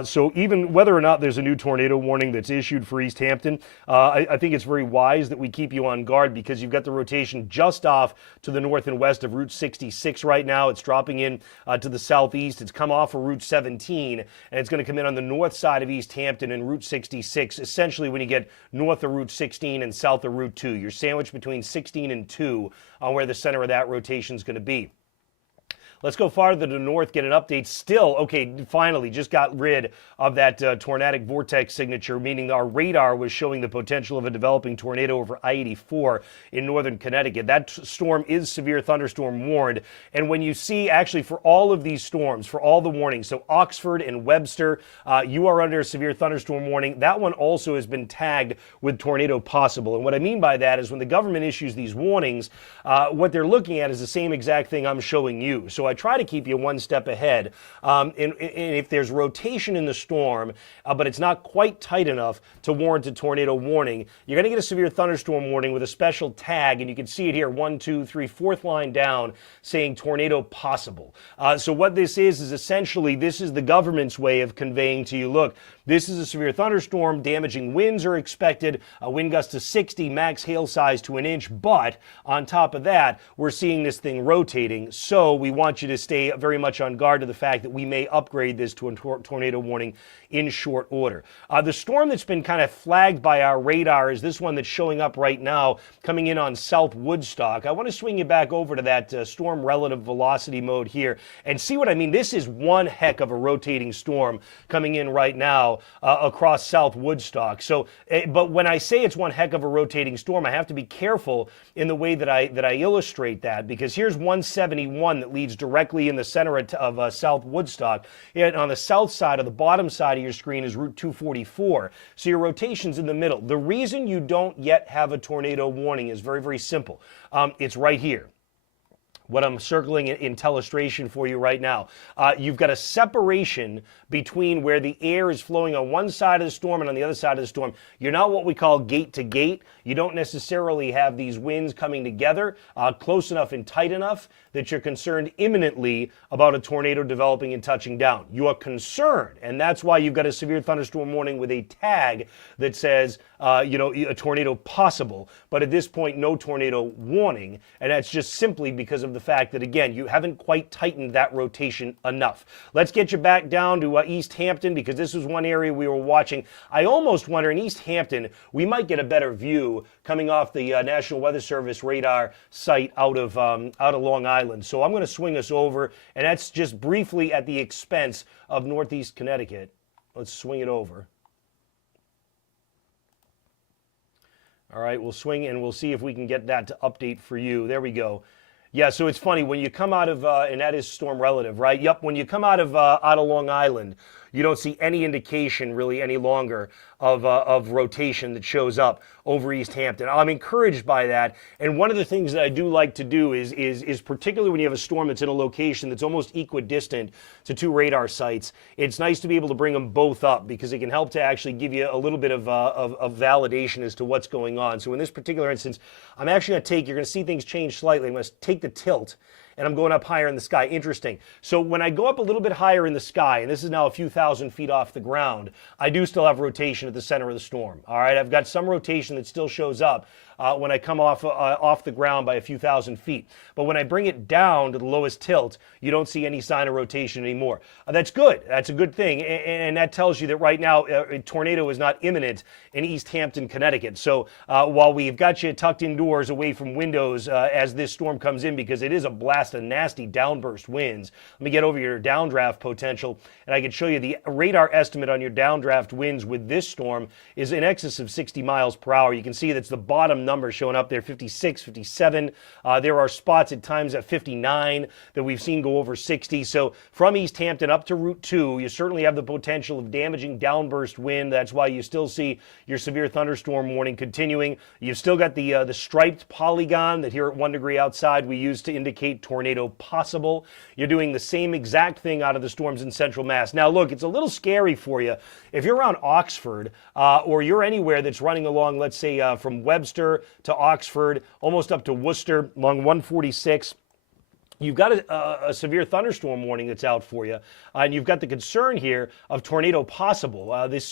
So even whether or not there's a new tornado warning that's issued for East Hampton, I think it's very wise that we keep you on guard because you've got the rotation just off to the north and west of Route 66 right now. It's dropping in to the southeast. It's come off of Route 17, and it's going to come in on the north side of East Hampton and Route 66, essentially when you get north of Route 16 and south of Route 2. You're sandwiched between 16 and 2 on where the center of that rotation is going to be. Let's go farther to the north, get an update. Still, okay, finally, just got rid of that tornadic vortex signature, meaning our radar was showing the potential of a developing tornado over I-84 in northern Connecticut. That storm is severe thunderstorm warned. And when you see, actually, for all of these storms, for all the warnings, so Oxford and Webster, you are under a severe thunderstorm warning. That one also has been tagged with tornado possible. And what I mean by that is when the government issues these warnings, what they're looking at is the same exact thing I'm showing you. So I try to keep you one step ahead. And if there's rotation in the storm, but it's not quite tight enough to warrant a tornado warning, you're going to get a severe thunderstorm warning with a special tag, and you can see it here, 1, 2, 3, fourth line down, saying tornado possible. So what this is essentially, this is the government's way of conveying to you, look, this is a severe thunderstorm, damaging winds are expected, a wind gust to 60, max hail size to 1 inch, but on top of that, we're seeing this thing rotating, so we want you to stay very much on guard to the fact that we may upgrade this to a tornado warning in short order. The storm that's been kind of flagged by our radar is this one that's showing up right now, coming in on South Woodstock. I want to swing you back over to that storm relative velocity mode here and see what I mean. This is one heck of a rotating storm coming in right now across South Woodstock. So, but when I say it's one heck of a rotating storm, I have to be careful in the way that I illustrate that, because here's 171 that leads directly in the center of South Woodstock. And on the south side, of the bottom side of your screen, is Route 244. So your rotation's in the middle. The reason you don't yet have a tornado warning is very, very simple. It's right here. What I'm circling in telestration for you right now. You've got a separation between where the air is flowing on one side of the storm and on the other side of the storm. You're not what we call gate to gate. You don't necessarily have these winds coming together close enough and tight enough that you're concerned imminently about a tornado developing and touching down. You are concerned, and that's why you've got a severe thunderstorm warning with a tag that says, a tornado possible, but at this point, no tornado warning, and that's just simply because of the fact that, again, you haven't quite tightened that rotation enough. Let's get you back down to East Hampton, because this was one area we were watching. I almost wonder in East Hampton, we might get a better view coming off the National Weather Service radar site out of Long Island. So I'm going to swing us over, and that's just briefly at the expense of Northeast Connecticut. Let's swing it over. All right, we'll swing and we'll see if we can get that to update for you. There we go. Yeah, so it's funny, when you come out of, and that is storm relative, right? Yep, when you come out of Long Island, you don't see any indication really any longer of rotation that shows up over East Hampton. I'm encouraged by that, and one of the things that I do like to do is particularly when you have a storm that's in a location that's almost equidistant to two radar sites, it's nice to be able to bring them both up, because it can help to actually give you a little bit of validation as to what's going on. So in this particular instance, I'm actually going to take, you're going to see things change slightly. I'm going to take the tilt, and I'm going up higher in the sky. Interesting. So when I go up a little bit higher in the sky, and this is now a few thousand feet off the ground, I do still have rotation at the center of the storm. All right, I've got some rotation that still shows up when I come off the ground by a few thousand feet. But when I bring it down to the lowest tilt, you don't see any sign of rotation anymore. That's good. That's a good thing. And that tells you that right now a tornado is not imminent in East Hampton, Connecticut. So while we've got you tucked indoors away from windows as this storm comes in, because it is a blast of nasty downburst winds, let me get over your downdraft potential, and I can show you the radar estimate on your downdraft winds with this storm is in excess of 60 miles per hour. You can see that's the bottom number showing up there, 56, 57. There are spots at times at 59 that we've seen go over 60. So from East Hampton up to Route 2, you certainly have the potential of damaging downburst wind. That's why you still see your severe thunderstorm warning continuing. You've still got the striped polygon that here at 1 degree outside we use to indicate tornado possible. You're doing the same exact thing out of the storms in central Mass. Now look, it's a little scary for you. If you're around Oxford or you're anywhere that's running along, let's say from Webster to Oxford, almost up to Worcester along 146, you've got a severe thunderstorm warning that's out for you, and you've got the concern here of tornado possible. This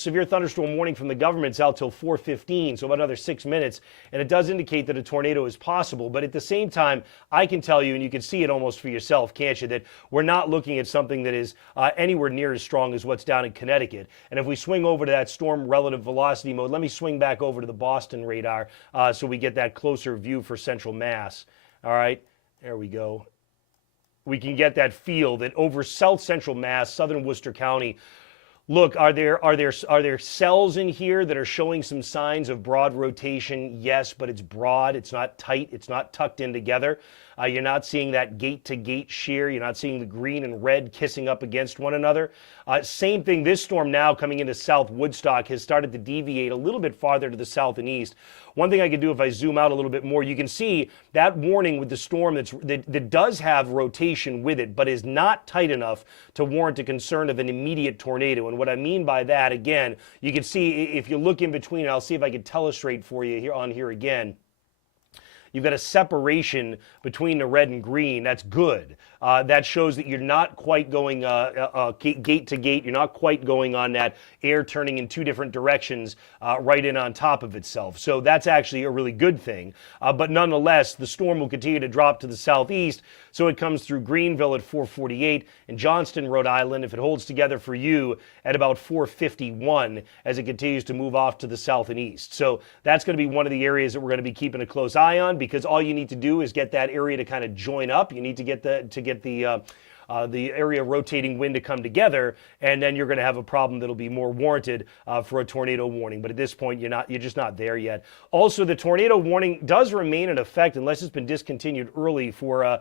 severe thunderstorm warning from the government's out till 4:15, so about another 6 minutes, and it does indicate that a tornado is possible. But at the same time, I can tell you, and you can see it almost for yourself, can't you, that we're not looking at something that is anywhere near as strong as what's down in Connecticut. And if we swing over to that storm relative velocity mode, let me swing back over to the Boston radar so we get that closer view for central Mass. All right, There we go. We can get that feel that over south central Mass, southern Worcester County. Look, are there cells in here that are showing some signs of broad rotation? Yes, but it's broad. It's not tight. It's not tucked in together. You're not seeing that gate-to-gate shear. You're not seeing the green and red kissing up against one another. Same thing, this storm now coming into South Woodstock has started to deviate a little bit farther to the south and east. One thing I could do if I zoom out a little bit more, you can see that warning with the storm that does have rotation with it, but is not tight enough to warrant a concern of an immediate tornado. And what I mean by that, again, you can see if you look in between, I'll see if I can tellustrate for you here again. You've got a separation between the red and green. That's good. That shows that you're not quite going gate to gate. You're not quite going on that air turning in two different directions right in on top of itself. So that's actually a really good thing. But nonetheless, the storm will continue to drop to the southeast. So it comes through Greenville at 448 and Johnston, Rhode Island, if it holds together for you, at about 451 as it continues to move off to the south and east. So that's going to be one of the areas that we're going to be keeping a close eye on, because all you need to do is get that area to kind of join up. You need to get the area rotating wind to come together, and then you're going to have a problem that'll be more warranted for a tornado warning. But at this point, you're just not there yet. Also, the tornado warning does remain in effect unless it's been discontinued early for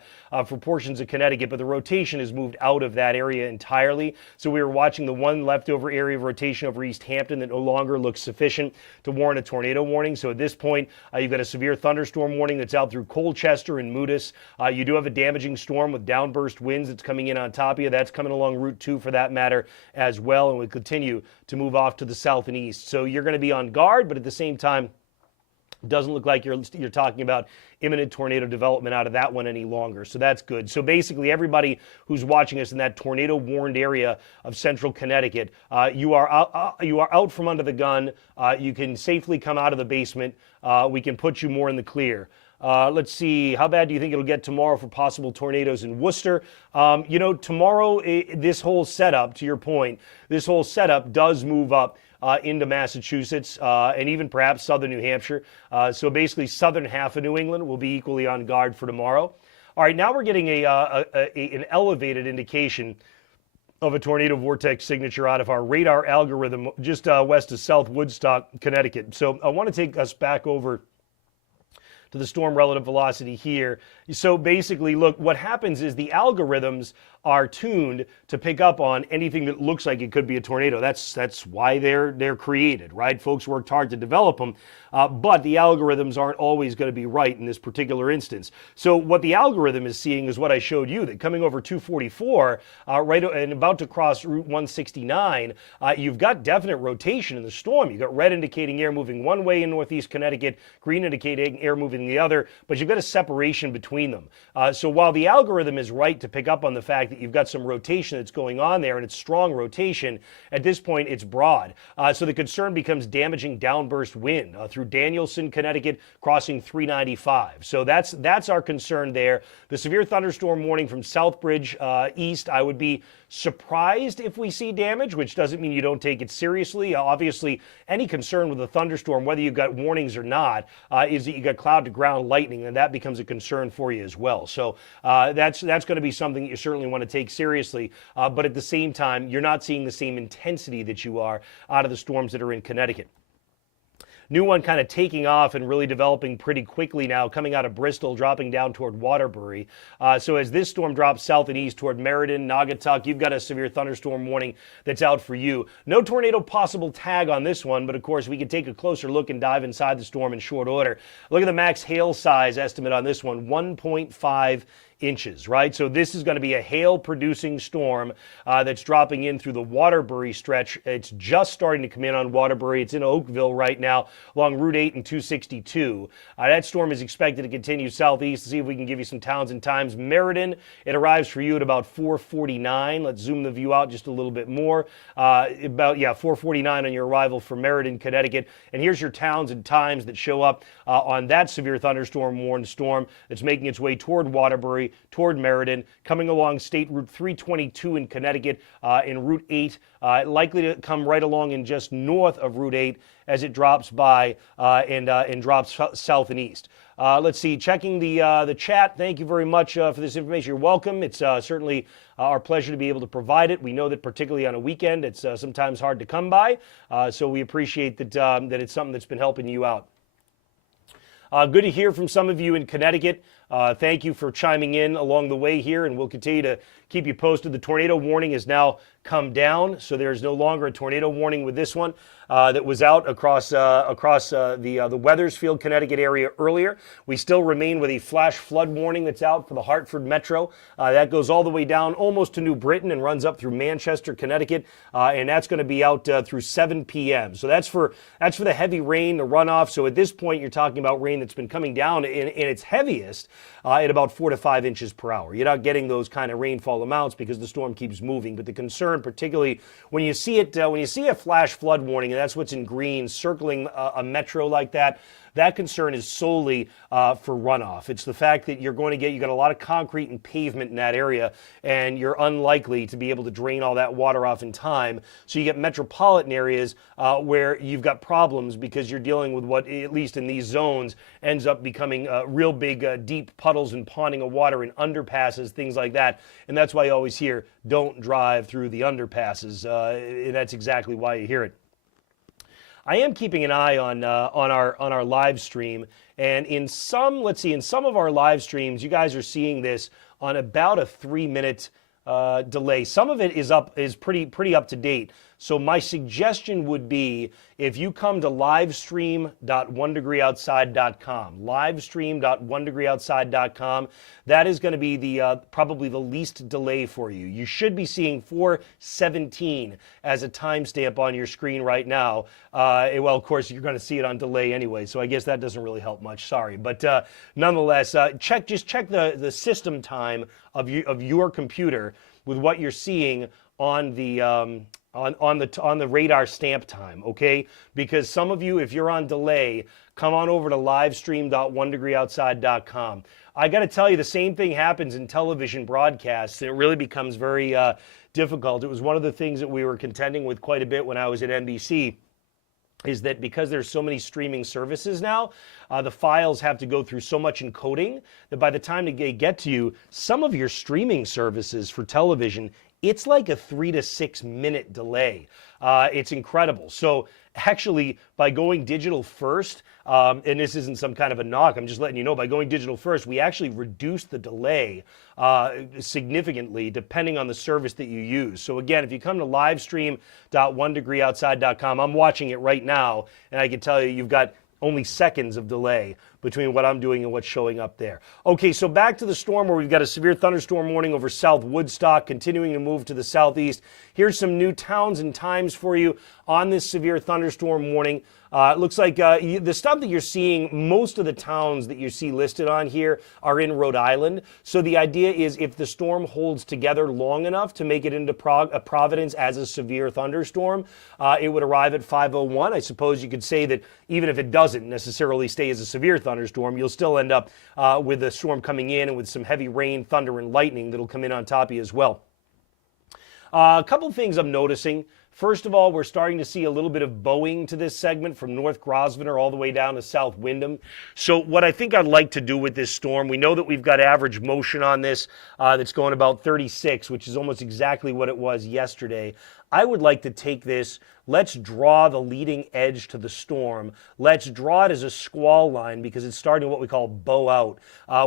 portions of Connecticut, but the rotation has moved out of that area entirely. So we were watching the one leftover area of rotation over East Hampton that no longer looks sufficient to warrant a tornado warning. So at this point, you've got a severe thunderstorm warning that's out through Colchester and Moodus. You do have a damaging storm with downburst winds that's coming in on top of you. That's coming along Route 2 for that matter as well, and we continue to move off to the south and east. So you're going to be on guard, but at the same time, doesn't look like you're talking about imminent tornado development out of that one any longer. So that's good. So basically, everybody who's watching us in that tornado warned area of central Connecticut, you are out from under the gun. You can safely come out of the basement. We can put you more in the clear. Let's see, how bad do you think it'll get tomorrow for possible tornadoes in Worcester? Tomorrow, this whole setup, to your point, this whole setup does move up into Massachusetts and even perhaps southern New Hampshire. So basically, southern half of New England will be equally on guard for tomorrow. All right, now we're getting an elevated indication of a tornado vortex signature out of our radar algorithm just west of South Woodstock, Connecticut. So I want to take us back over to the storm relative velocity here. So basically, look, what happens is the algorithms are tuned to pick up on anything that looks like it could be a tornado. That's why they're created, right? Folks worked hard to develop them, but the algorithms aren't always going to be right in this particular instance. So what the algorithm is seeing is what I showed you, that coming over 244, right and about to cross Route 169, you've got definite rotation in the storm. You've got red indicating air moving one way in northeast Connecticut, green indicating air moving the other, but you've got a separation between them. So while the algorithm is right to pick up on the fact that you've got some rotation that's going on there, and it's strong rotation, at this point it's broad. So the concern becomes damaging downburst wind through Danielson, Connecticut, crossing 395. So that's our concern there. The severe thunderstorm warning from Southbridge east, I would be surprised if we see damage, which doesn't mean you don't take it seriously. Obviously, any concern with a thunderstorm, whether you've got warnings or not, is that you got cloud to ground lightning, and that becomes a concern for you as well. So that's going to be something that you certainly want to take seriously. But at the same time, you're not seeing the same intensity that you are out of the storms that are in Connecticut. New one kind of taking off and really developing pretty quickly now, coming out of Bristol, dropping down toward Waterbury. So as this storm drops south and east toward Meriden, Naugatuck, you've got a severe thunderstorm warning that's out for you. No tornado possible tag on this one, but of course we can take a closer look and dive inside the storm in short order. Look at the max hail size estimate on this one, 1.5 inches, right? So this is going to be a hail-producing storm that's dropping in through the Waterbury stretch. It's just starting to come in on Waterbury. It's in Oakville right now along Route 8 and 262. That storm is expected to continue southeast. To see if we can give you some towns and times. Meriden, it arrives for you at about 4:49. Let's zoom the view out just a little bit more. 4:49 on your arrival for Meriden, Connecticut. And here's your towns and times that show up on that severe thunderstorm warned storm that's making its way toward Waterbury. Woodbury toward Meriden, coming along State Route 322 in Connecticut, in Route 8, likely to come right along and just north of Route 8 as it drops by and drops south and east. Let's see, checking the chat. Thank you very much for this information. You're welcome. It's certainly our pleasure to be able to provide it. We know that particularly on a weekend, it's sometimes hard to come by. So we appreciate that, that it's something that's been helping you out. Good to hear from some of you in Connecticut. Thank you for chiming in along the way here, and we'll continue to keep you posted. The tornado warning has now come down, so there's no longer a tornado warning with this one that was out across the Weathersfield, Connecticut area earlier. We still remain with a flash flood warning that's out for the Hartford Metro. That goes all the way down almost to New Britain and runs up through Manchester, Connecticut, and that's going to be out through 7 p.m. So that's for the heavy rain, the runoff. So at this point, you're talking about rain that's been coming down in its heaviest at about 4 to 5 inches per hour. You're not getting those kind of rainfall amounts because the storm keeps moving. But the concern, particularly when you see it, when you see a flash flood warning, and that's what's in green, circling a metro like that, that concern is solely for runoff. It's the fact that you got a lot of concrete and pavement in that area, and you're unlikely to be able to drain all that water off in time. So you get metropolitan areas where you've got problems because you're dealing with what, at least in these zones, ends up becoming real big, deep puddles and ponding of water in underpasses, things like that. And that's why you always hear, don't drive through the underpasses. And that's exactly why you hear it. I am keeping an eye on our live stream, and in some of our live streams, you guys are seeing this on about a 3-minute delay. Some of it is pretty up to date. So my suggestion would be, if you come to livestream.onedegreeoutside.com, livestream.onedegreeoutside.com, that is going to be the probably the least delay for you. You should be seeing 4:17 as a timestamp on your screen right now. Well, of course, you're going to see it on delay anyway, so I guess that doesn't really help much. Sorry, but nonetheless, check the system time of your computer with what you're seeing on the on the radar stamp time, okay? Because some of you, if you're on delay, come on over to livestream.onedegreeoutside.com. I got to tell you, the same thing happens in television broadcasts, and it really becomes very difficult. It was one of the things that we were contending with quite a bit when I was at NBC, is that because there's so many streaming services now, the files have to go through so much encoding that by the time they get to you, some of your streaming services for television, it's like a 3 to 6 minute delay. It's incredible. So actually, by going digital first, and this isn't some kind of a knock, I'm just letting you know, by going digital first, we actually reduce the delay significantly depending on the service that you use. So again, if you come to livestream.onedegreeoutside.com, I'm watching it right now, and I can tell you, you've got only seconds of delay between what I'm doing and what's showing up there. Okay, so back to the storm, where we've got a severe thunderstorm warning over South Woodstock, continuing to move to the southeast. Here's some new towns and times for you on this severe thunderstorm warning. It looks like the stuff that you're seeing, most of the towns that you see listed on here are in Rhode Island. So the idea is, if the storm holds together long enough to make it into Providence as a severe thunderstorm, it would arrive at 5:01. I suppose you could say that even if it doesn't necessarily stay as a severe thunderstorm, you'll still end up with the storm coming in and with some heavy rain, thunder, and lightning that'll come in on top of you as well. A couple things I'm noticing. First of all, we're starting to see a little bit of bowing to this segment from North Grosvenor all the way down to South Windham. So what I think I'd like to do with this storm, we know that we've got average motion on this that's going about 36, which is almost exactly what it was yesterday. I would like to take this, let's draw the leading edge to the storm. Let's draw it as a squall line, because it's starting what we call bow out.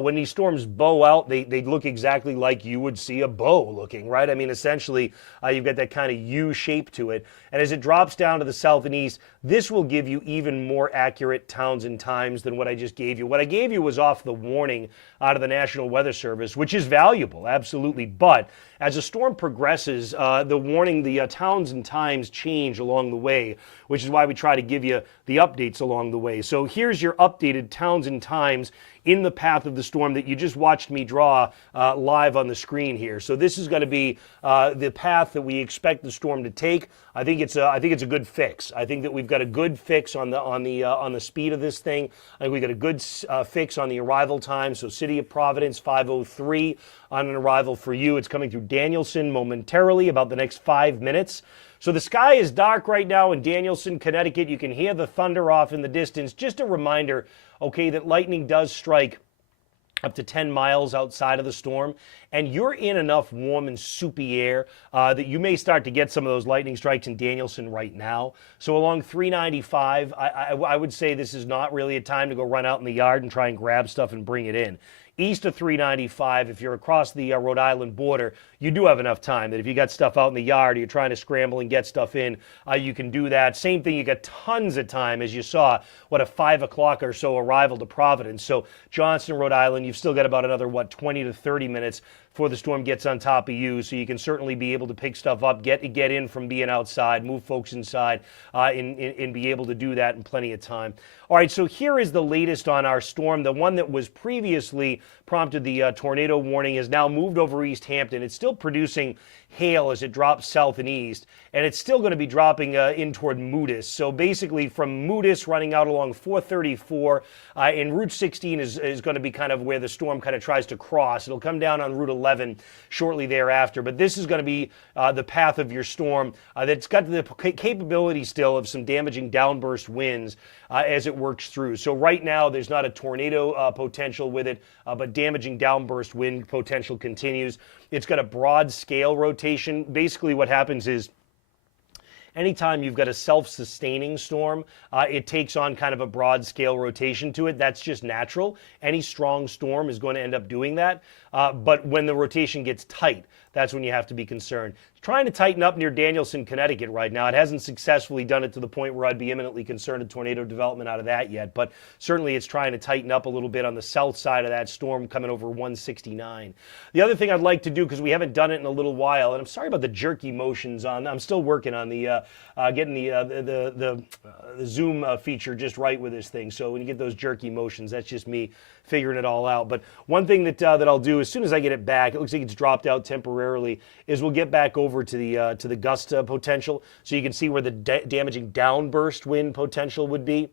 When these storms bow out, they look exactly like you would see a bow looking, right? I mean, essentially, you've got that kind of U shape to it. And as it drops down to the south and east, this will give you even more accurate towns and times than what I just gave you. What I gave you was off the warning out of the National Weather Service, which is valuable, absolutely. But as a storm progresses, the warning, the towns and times change along along the way, which is why we try to give you the updates along the way. So here's your updated towns and times in the path of the storm that you just watched me draw live on the screen here. So this is going to be the path that we expect the storm to take. I think it's a good fix. I think that we've got a good fix on the speed of this thing. I think we got a good fix on the arrival time. So City of Providence 5:03 on an arrival for you. It's coming through Danielson momentarily, about the next 5 minutes. So the sky is dark right now in Danielson, Connecticut. You can hear the thunder off in the distance. Just a reminder, okay, that lightning does strike up to 10 miles outside of the storm, and you're in enough warm and soupy air that you may start to get some of those lightning strikes in Danielson right now. So along 395, I would say this is not really a time to go run out in the yard and try and grab stuff and bring it in. East of 395, if you're across the Rhode Island border, you do have enough time that if you got stuff out in the yard or you're trying to scramble and get stuff in, you can do that. Same thing, you got tons of time, as you saw, a 5 o'clock or so arrival to Providence. So Johnston, Rhode Island, you've still got about another, 20 to 30 minutes before the storm gets on top of you, so you can certainly be able to pick stuff up, get in from being outside, move folks inside, and be able to do that in plenty of time. All right, so here is the latest on our storm. The one that was previously prompted the tornado warning has now moved over East Hampton. It's still producing hail as it drops south and east, and it's still going to be dropping in toward Moodus. So basically from Moodus running out along 434, and Route 16 is going to be kind of where the storm kind of tries to cross. It'll come down on Route 11 shortly thereafter, but this is going to be the path of your storm that's got the capability still of some damaging downburst winds as it works through. So right now there's not a tornado potential with it, but damaging downburst wind potential continues. It's got a broad scale rotation. Basically what happens is anytime you've got a self-sustaining storm, it takes on kind of a broad scale rotation to it. That's just natural. Any strong storm is going to end up doing that. But when the rotation gets tight, that's when you have to be concerned. It's trying to tighten up near Danielson, Connecticut right now. It hasn't successfully done it to the point where I'd be imminently concerned of tornado development out of that yet, but certainly it's trying to tighten up a little bit on the south side of that storm coming over 169. The other thing I'd like to do, because we haven't done it in a little while, and I'm sorry about the jerky motions on, I'm still working on the getting the zoom feature just right with this thing. So when you get those jerky motions, that's just me figuring it all out. But one thing that I'll do as soon as I get it back, it looks like it's dropped out temporarily, is we'll get back over to the gust potential, so you can see where the damaging downburst wind potential would be.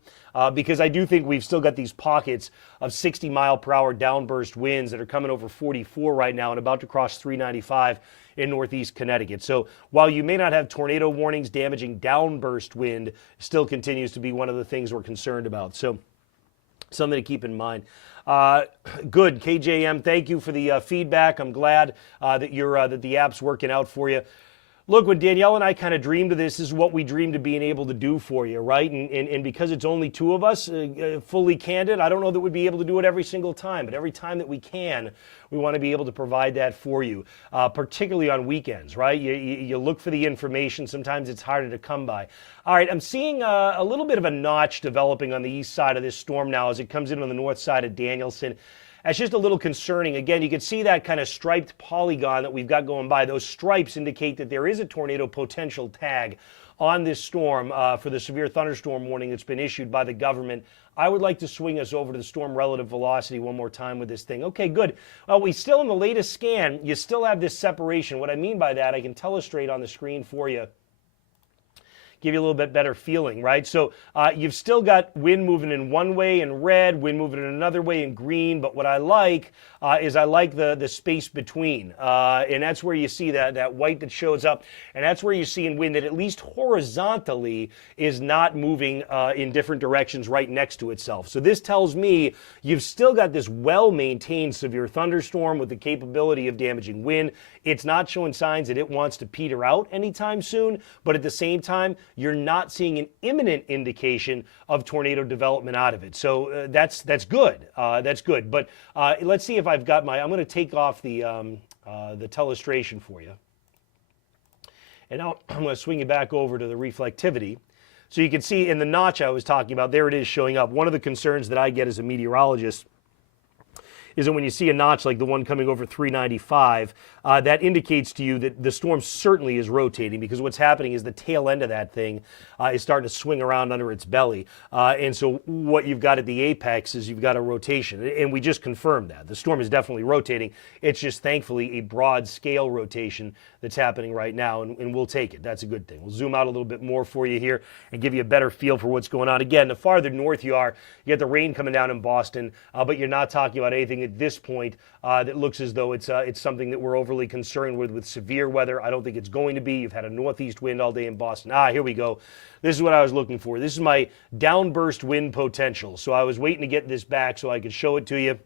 Because I do think we've still got these pockets of 60-mile-per-hour downburst winds that are coming over 44 right now and about to cross 395 in northeast Connecticut. So while you may not have tornado warnings, damaging downburst wind still continues to be one of the things we're concerned about. So something to keep in mind. Good, KJM, thank you for the feedback. I'm glad that that the app's working out for you. Look, when Danielle and I kind of dreamed of this is what we dreamed of being able to do for you, right? And because it's only two of us, fully candid, I don't know that we'd be able to do it every single time, but every time that we can, we want to be able to provide that for you, particularly on weekends, right? You look for the information. Sometimes it's harder to come by. All right, I'm seeing a little bit of a notch developing on the east side of this storm now as it comes in on the north side of Danielson. That's just a little concerning. Again, you can see that kind of striped polygon that we've got going by. Those stripes indicate that there is a tornado potential tag on this storm for the severe thunderstorm warning that's been issued by the government. I would like to swing us over to the storm relative velocity one more time with this thing. Okay, good. Well, we still, in the latest scan, you still have this separation. What I mean by that, I can telestrate on the screen for you. Give you a little bit better feeling, right? So you've still got wind moving in one way in red, wind moving in another way in green, but what I like is I like the space between, and that's where you see that white that shows up, and that's where you see in wind that at least horizontally is not moving in different directions right next to itself. So this tells me you've still got this well-maintained severe thunderstorm with the capability of damaging wind. It's not showing signs that it wants to peter out anytime soon, but at the same time, you're not seeing an imminent indication of tornado development out of it. So that's good. That's good. But let's see if I've got I'm going to take off the telestration for you. And now I'm going to swing it back over to the reflectivity. So you can see in the notch I was talking about, there it is showing up. One of the concerns that I get as a meteorologist is that when you see a notch like the one coming over 395, that indicates to you that the storm certainly is rotating, because what's happening is the tail end of that thing is starting to swing around under its belly. And so what you've got at the apex is you've got a rotation. And we just confirmed that. The storm is definitely rotating. It's just thankfully a broad scale rotation that's happening right now, and we'll take it. That's a good thing. We'll zoom out a little bit more for you here and give you a better feel for what's going on. Again, the farther north you are, you get the rain coming down in Boston, but you're not talking about anything at this point that looks as though it's something that we're overly concerned with severe weather. I don't think it's going to be. You've had a northeast wind all day in Boston. Here we go. This is what I was looking for. This is my downburst wind potential. So I was waiting to get this back so I could show it to you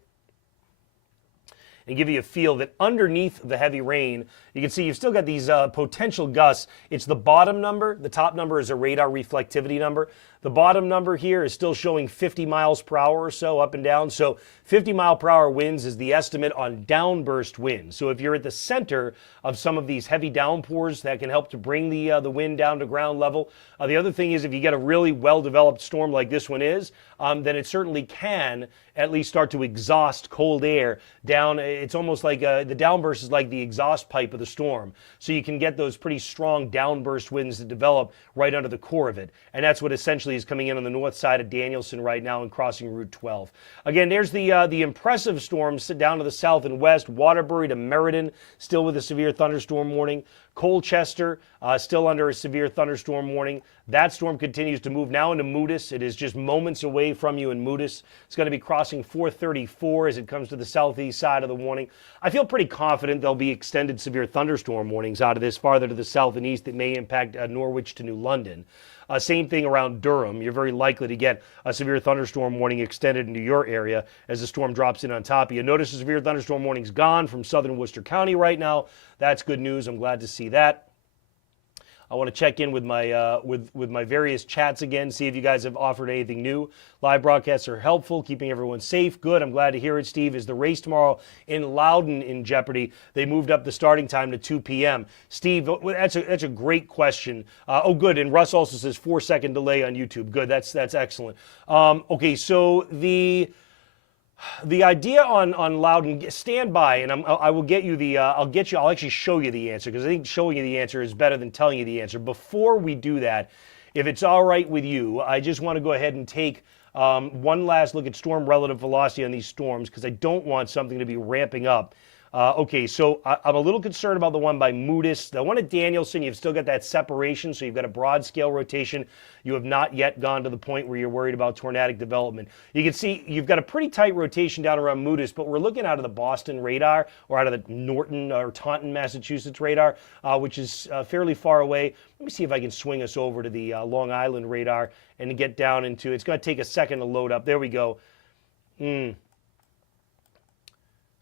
and give you a feel that underneath the heavy rain, you can see you've still got these potential gusts. It's the bottom number. The top number is a radar reflectivity number. The bottom number here is still showing 50 miles per hour or so up and down. So 50 mile per hour winds is the estimate on downburst winds. So if you're at the center of some of these heavy downpours, that can help to bring the wind down to ground level. The other thing is, if you get a really well-developed storm like this one is, then it certainly can at least start to exhaust cold air down. It's almost like the downburst is like the exhaust pipe of the storm. So you can get those pretty strong downburst winds that develop right under the core of it. And that's what essentially is coming in on the north side of Danielson right now and crossing Route 12. Again, there's the impressive storms down to the south and west. Waterbury to Meriden, still with a severe thunderstorm warning. Colchester, still under a severe thunderstorm warning. That storm continues to move now into Moodus. It is just moments away from you in Moodus. It's going to be crossing 434 as it comes to the southeast side of the warning. I feel pretty confident there'll be extended severe thunderstorm warnings out of this farther to the south and east that may impact Norwich to New London. Same thing around Durham. You're very likely to get a severe thunderstorm warning extended into your area as the storm drops in on top of you. Notice the severe thunderstorm warning's gone from southern Worcester County right now. That's good news. I'm glad to see that. I want to check in with my with my various chats again, see if you guys have offered anything new. Live broadcasts are helpful, keeping everyone safe. Good. I'm glad to hear it, Steve. Is the race tomorrow in Loudon in jeopardy? They moved up the starting time to 2 p.m. Steve, that's a great question. Oh, good. And Russ also says 4-second delay on YouTube. Good. That's excellent. Okay, so the idea on Loudon, stand by, and I will get you the, I'll actually show you the answer, because I think showing you the answer is better than telling you the answer. Before we do that, if it's all right with you, I just want to go ahead and take one last look at storm relative velocity on these storms, because I don't want something to be ramping up. Okay, so I'm a little concerned about the one by Moodus. The one at Danielson, you've still got that separation, so you've got a broad scale rotation. You have not yet gone to the point where you're worried about tornadic development. You can see you've got a pretty tight rotation down around Moodus, but we're looking out of the Boston radar, or out of the Norton or Taunton, Massachusetts radar, which is fairly far away. Let me see if I can swing us over to the Long Island radar and get down into, it's going to take a second to load up. There we go.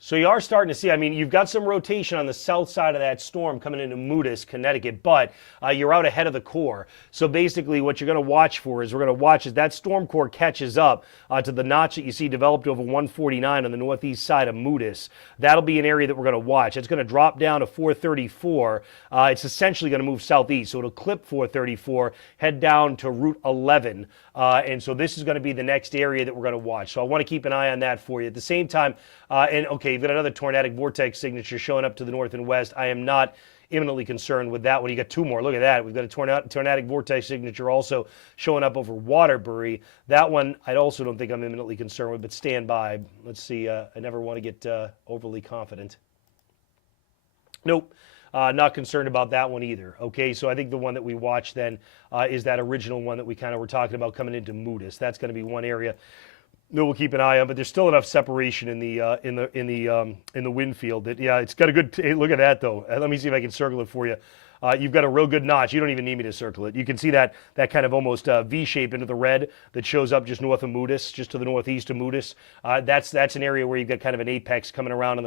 So you are starting to see, I mean, you've got some rotation on the south side of that storm coming into Moodus, Connecticut, but you're out ahead of the core. So basically what you're going to watch for is, we're going to watch as that storm core catches up to the notch that you see developed over 149 on the northeast side of Moodus. That'll be an area that we're going to watch. It's going to drop down to 434. It's essentially going to move southeast. So it'll clip 434, head down to Route 11. And so this is going to be the next area that we're going to watch. So I want to keep an eye on that for you. At the same time, and okay, you've got another tornadic vortex signature showing up to the north and west. I am not imminently concerned with that one. You got two more. Look at that. We've got a tornadic vortex signature also showing up over Waterbury. That one I also don't think I'm imminently concerned with, but stand by. Let's see. I never want to get overly confident. Nope. Not concerned about that one either. Okay, so I think the one that we watched then is that original one that we kind of were talking about coming into Moodus. That's going to be one area that we'll keep an eye on, but there's still enough separation in the wind field that, yeah, it's got a good. Hey, look at that though. Let me see if I can circle it for you. You've got a real good notch. You don't even need me to circle it. You can see that kind of almost V shape into the red that shows up just north of Moodus, just to the northeast of Moodus. That's an area where you've got kind of an apex coming around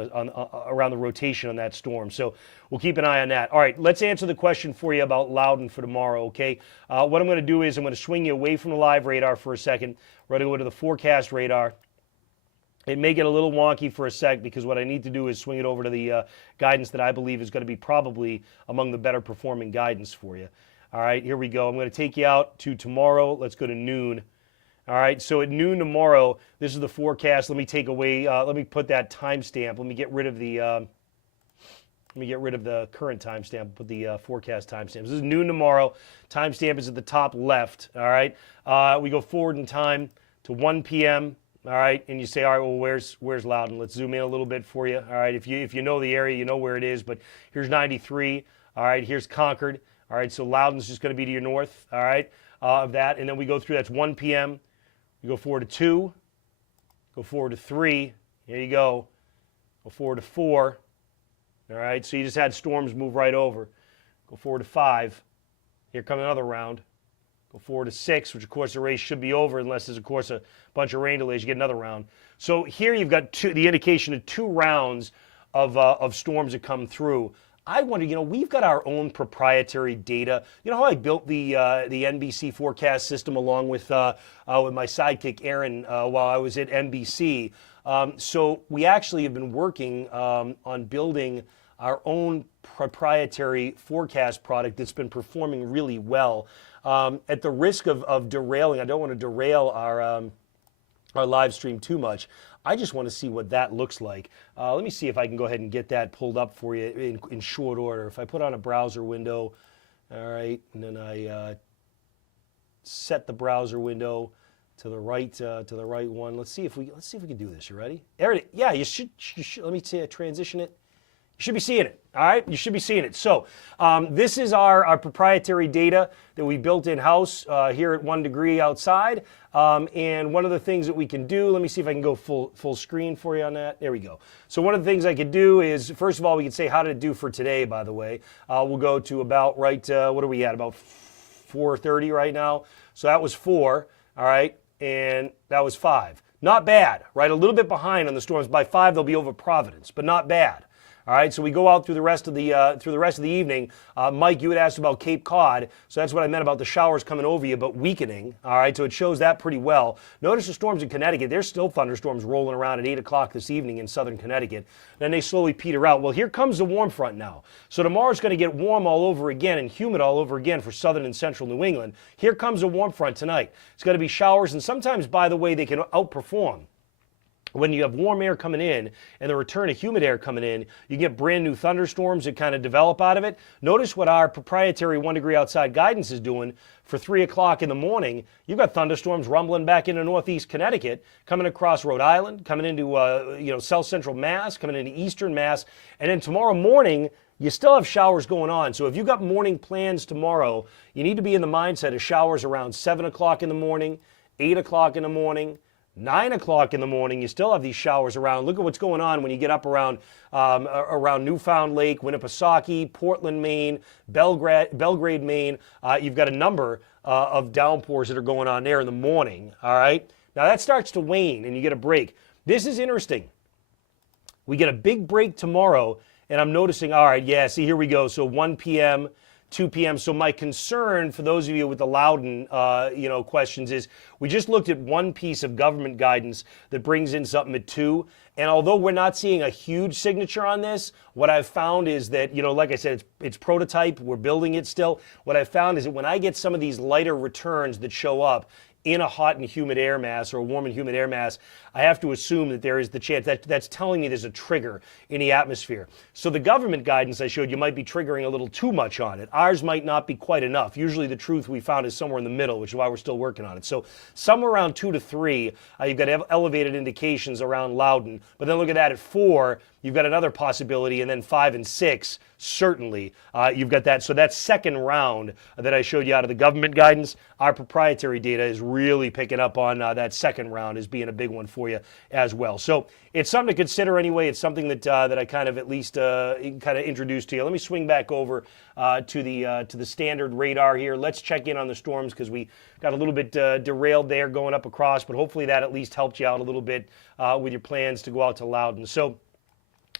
around the rotation on that storm. So we'll keep an eye on that. All right, let's answer the question for you about Loudon for tomorrow, okay? What I'm going to do is I'm going to swing you away from the live radar for a second. We're going to go to the forecast radar. It may get a little wonky for a sec, because what I need to do is swing it over to the guidance that I believe is going to be probably among the better performing guidance for you. All right, here we go. I'm going to take you out to tomorrow. Let's go to noon. All right, so at noon tomorrow, this is the forecast. Let me take away, let me put that timestamp. Let me get rid of the, Let me get rid of the current timestamp, put the forecast timestamp. This is noon tomorrow. Timestamp is at the top left, all right? We go forward in time to 1 p.m., all right? And you say, all right, well, where's Loudon? Let's zoom in a little bit for you, all right? If you know the area, you know where it is, but here's 93, all right? Here's Concord, all right? So Loudon's just going to be to your north, all right, of that. And then we go through, that's 1 p.m. We go forward to 2, go forward to 3, there you go. Go forward to 4. All right, so you just had storms move right over. Go forward to 5. Here comes another round. Go forward to 6, which of course the race should be over unless there's of course a bunch of rain delays. You get another round. So here you've got the indication of 2 rounds of storms that come through. I wonder, we've got our own proprietary data. You know how I built the NBC forecast system along with my sidekick Aaron while I was at NBC. So we actually have been working on building our own proprietary forecast product that's been performing really well. At the risk of derailing, I don't want to derail our live stream too much. I just want to see what that looks like. Let me see if I can go ahead and get that pulled up for you in short order. If I put on a browser window, all right, and then I set the browser window to the right one. Let's see if we can do this. You ready? Yeah, you should. Let me transition it. You should be seeing it, all right? You should be seeing it. So this is our proprietary data that we built in-house here at 1 degree outside. And one of the things that we can do, let me see if I can go full screen for you on that. There we go. So one of the things I could do is, first of all, we can say how did it do for today, by the way. We'll go to about what are we at, about 4:30 right now. So that was 4, all right? And that was 5. Not bad, right? A little bit behind on the storms. By 5, they'll be over Providence, but not bad. All right, so we go out through the rest of the evening. Mike, you had asked about Cape Cod, so that's what I meant about the showers coming over you, but weakening. All right, so it shows that pretty well. Notice the storms in Connecticut. There's still thunderstorms rolling around at 8 o'clock this evening in southern Connecticut. Then they slowly peter out. Well, here comes the warm front now. So tomorrow's going to get warm all over again and humid all over again for southern and central New England. Here comes a warm front tonight. It's going to be showers, and sometimes, by the way, they can outperform. When you have warm air coming in and the return of humid air coming in, you get brand new thunderstorms that kind of develop out of it. Notice what our proprietary 1 degree outside guidance is doing for 3 o'clock in the morning. You've got thunderstorms rumbling back into northeast Connecticut, coming across Rhode Island, coming into south central Mass, coming into eastern Mass, and then tomorrow morning you still have showers going on. So if you've got morning plans tomorrow, you need to be in the mindset of showers around 7 o'clock in the morning, 8 o'clock in the morning, 9 o'clock in the morning. You still have these showers around. Look at what's going on when you get up around Newfound Lake, Winnipesaukee, Portland, Maine, Belgrade, Maine. You've got a number of downpours that are going on there in the morning, all right? Now that starts to wane and you get a break. This is interesting. We get a big break tomorrow, and I'm noticing, all right, yeah, see, here we go. So 1 p.m., 2 p.m. So my concern for those of you with the Loudon, questions is we just looked at one piece of government guidance that brings in something at 2. And although we're not seeing a huge signature on this, what I've found is that, like I said, it's prototype. We're building it still. What I've found is that when I get some of these lighter returns that show up in a hot and humid air mass or a warm and humid air mass, I have to assume that there is the chance that's telling me there's a trigger in the atmosphere. So the government guidance I showed you might be triggering a little too much on it. Ours might not be quite enough. Usually the truth we found is somewhere in the middle, which is why we're still working on it. So somewhere around 2 to 3, you've got elevated indications around Loudon. But then look at that at 4, you've got another possibility, and then 5 and 6, certainly you've got that. So that second round that I showed you out of the government guidance, our proprietary data is really picking up on that second round as being a big one for you as well. So it's something to consider anyway. It's something that I kind of at least kind of introduced to you. Let me swing back over to the standard radar here. Let's check in on the storms because we got a little bit derailed there going up across, but hopefully that at least helped you out a little bit with your plans to go out to Loudon. So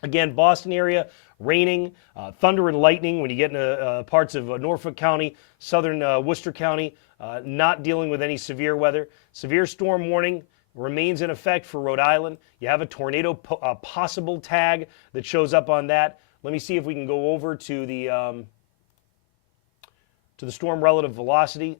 again, Boston area, raining, thunder and lightning when you get into parts of Norfolk County, southern Worcester County, not dealing with any severe weather. Severe storm warning remains in effect for Rhode Island. You have a tornado possible tag that shows up on that. Let me see if we can go over to the storm relative velocity.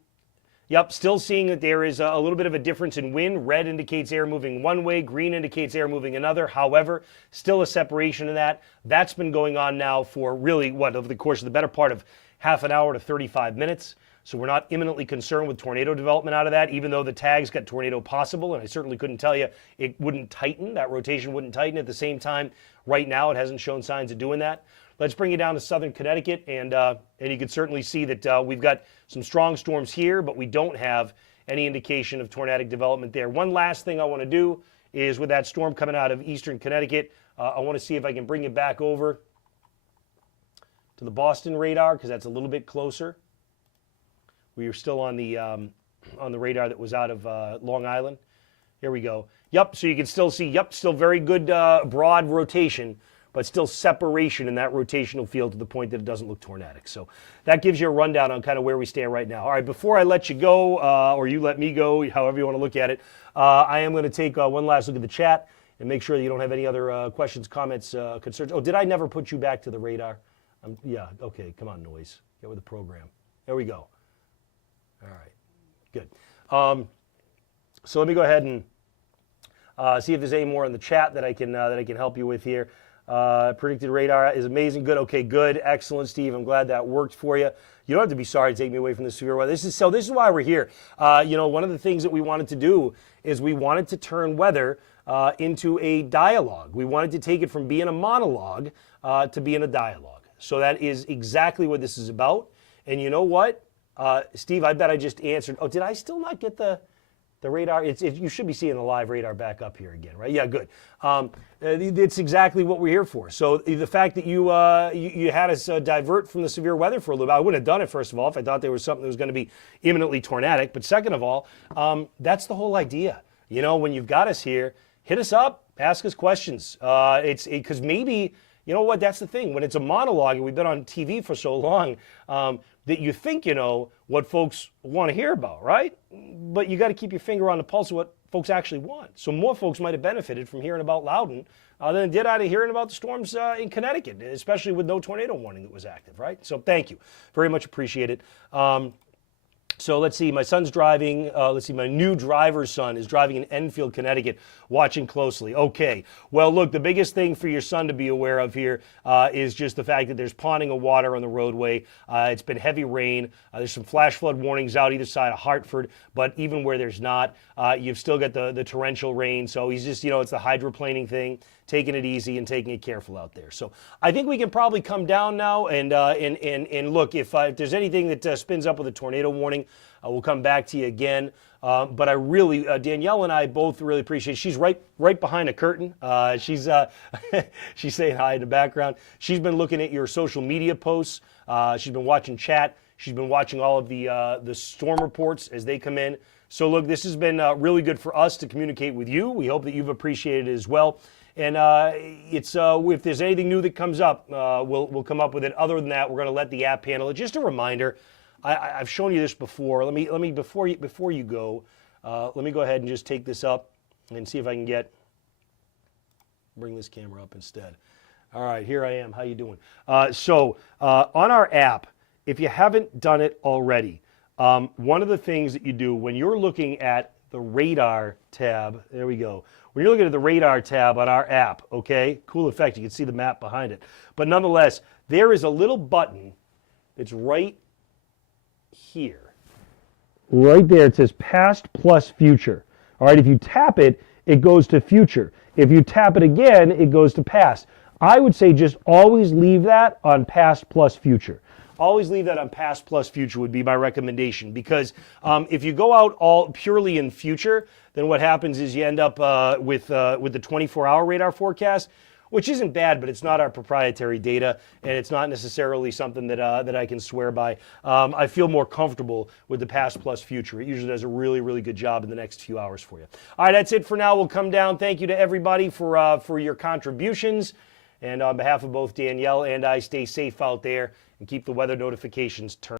Yep, still seeing that there is a little bit of a difference in wind. Red indicates air moving one way, green indicates air moving another. However, still a separation in that. That's been going on now for really, over the course of the better part of half an hour to 35 minutes. So we're not imminently concerned with tornado development out of that, even though the tags got tornado possible, and I certainly couldn't tell you it wouldn't tighten. That rotation wouldn't tighten. At the same time, right now it hasn't shown signs of doing that. Let's bring you down to southern Connecticut, and you can certainly see that we've got some strong storms here, but we don't have any indication of tornadic development there. One last thing I want to do is with that storm coming out of eastern Connecticut, I want to see if I can bring you back over to the Boston radar, because that's a little bit closer. We are still on the radar that was out of Long Island. Here we go. Yep, so you can still see, still very good broad rotation, but still separation in that rotational field to the point that it doesn't look tornadic. So that gives you a rundown on kind of where we stand right now. All right, before I let you go, or you let me go, however you want to look at it, I am going to take one last look at the chat and make sure that you don't have any other questions, comments, concerns. Oh, did I never put you back to the radar? Yeah, okay, come on, noise. Get with the program. There we go. All right, good. So let me go ahead and see if there's any more in the chat that I can help you with here. Predicted radar is amazing. Good. Okay, good. Excellent, Steve. I'm glad that worked for you. You don't have to be sorry to take me away from the severe weather. This is why we're here. One of the things that we wanted to do is we wanted to turn weather into a dialogue. We wanted to take it from being a monologue to being a dialogue. So that is exactly what this is about. And you know what? Steve, I bet I just answered. Oh, did I still not get the radar? You should be seeing the live radar back up here again, right? Yeah, good. It's exactly what we're here for. So the fact that you had us divert from the severe weather for a little bit, I wouldn't have done it, first of all, if I thought there was something that was going to be imminently tornadic. But second of all, that's the whole idea. When you've got us here, hit us up, ask us questions. Because maybe, you know what, that's the thing. When it's a monologue, and we've been on TV for so long, that you think you know what folks want to hear about, right? But you got to keep your finger on the pulse of what folks actually want. So more folks might have benefited from hearing about Loudon than did out of hearing about the storms in Connecticut, especially with no tornado warning that was active, right? So thank you. Very much appreciate it. So let's see, my son's driving, my new driver's son is driving in Enfield, Connecticut, watching closely. Okay, well, look, the biggest thing for your son to be aware of here is just the fact that there's ponding of water on the roadway. It's been heavy rain. There's some flash flood warnings out either side of Hartford, but even where there's not, you've still got the torrential rain. So he's just, it's the hydroplaning thing, taking it easy and taking it careful out there. So I think we can probably come down now and look, if there's anything that spins up with a tornado warning, we'll come back to you again. But I really, Danielle and I both really appreciate. She's right behind a curtain. She's she's saying hi in the background. She's been looking at your social media posts. She's been watching chat. She's been watching all of the storm reports as they come in. So look, this has been really good for us to communicate with you. We hope that you've appreciated it as well. And if there's anything new that comes up, we'll come up with it. Other than that, we're going to let the app handle it. Just a reminder. I've shown you this before. Let me before you go, let me go ahead and just take this up and see if I can bring this camera up instead. All right, here I am. How you doing? So on our app, if you haven't done it already, one of the things that you do when you're looking at the radar tab, there we go. When you're looking at the radar tab on our app, okay, cool effect. You can see the map behind it. But nonetheless, there is a little button that's right here. Right there, it says past plus future. All right, if you tap it, it goes to future. If you tap it again, it goes to past. I would say just always leave that on past plus future. Always leave that on past plus future would be my recommendation, because if you go out all purely in future, then what happens is you end up with the 24-hour radar forecast, which isn't bad, but it's not our proprietary data, and it's not necessarily something that I can swear by. I feel more comfortable with the past plus future. It usually does a really, really good job in the next few hours for you. All right, that's it for now. We'll come down. Thank you to everybody for your contributions. And on behalf of both Danielle and I, stay safe out there and keep the weather notifications turned.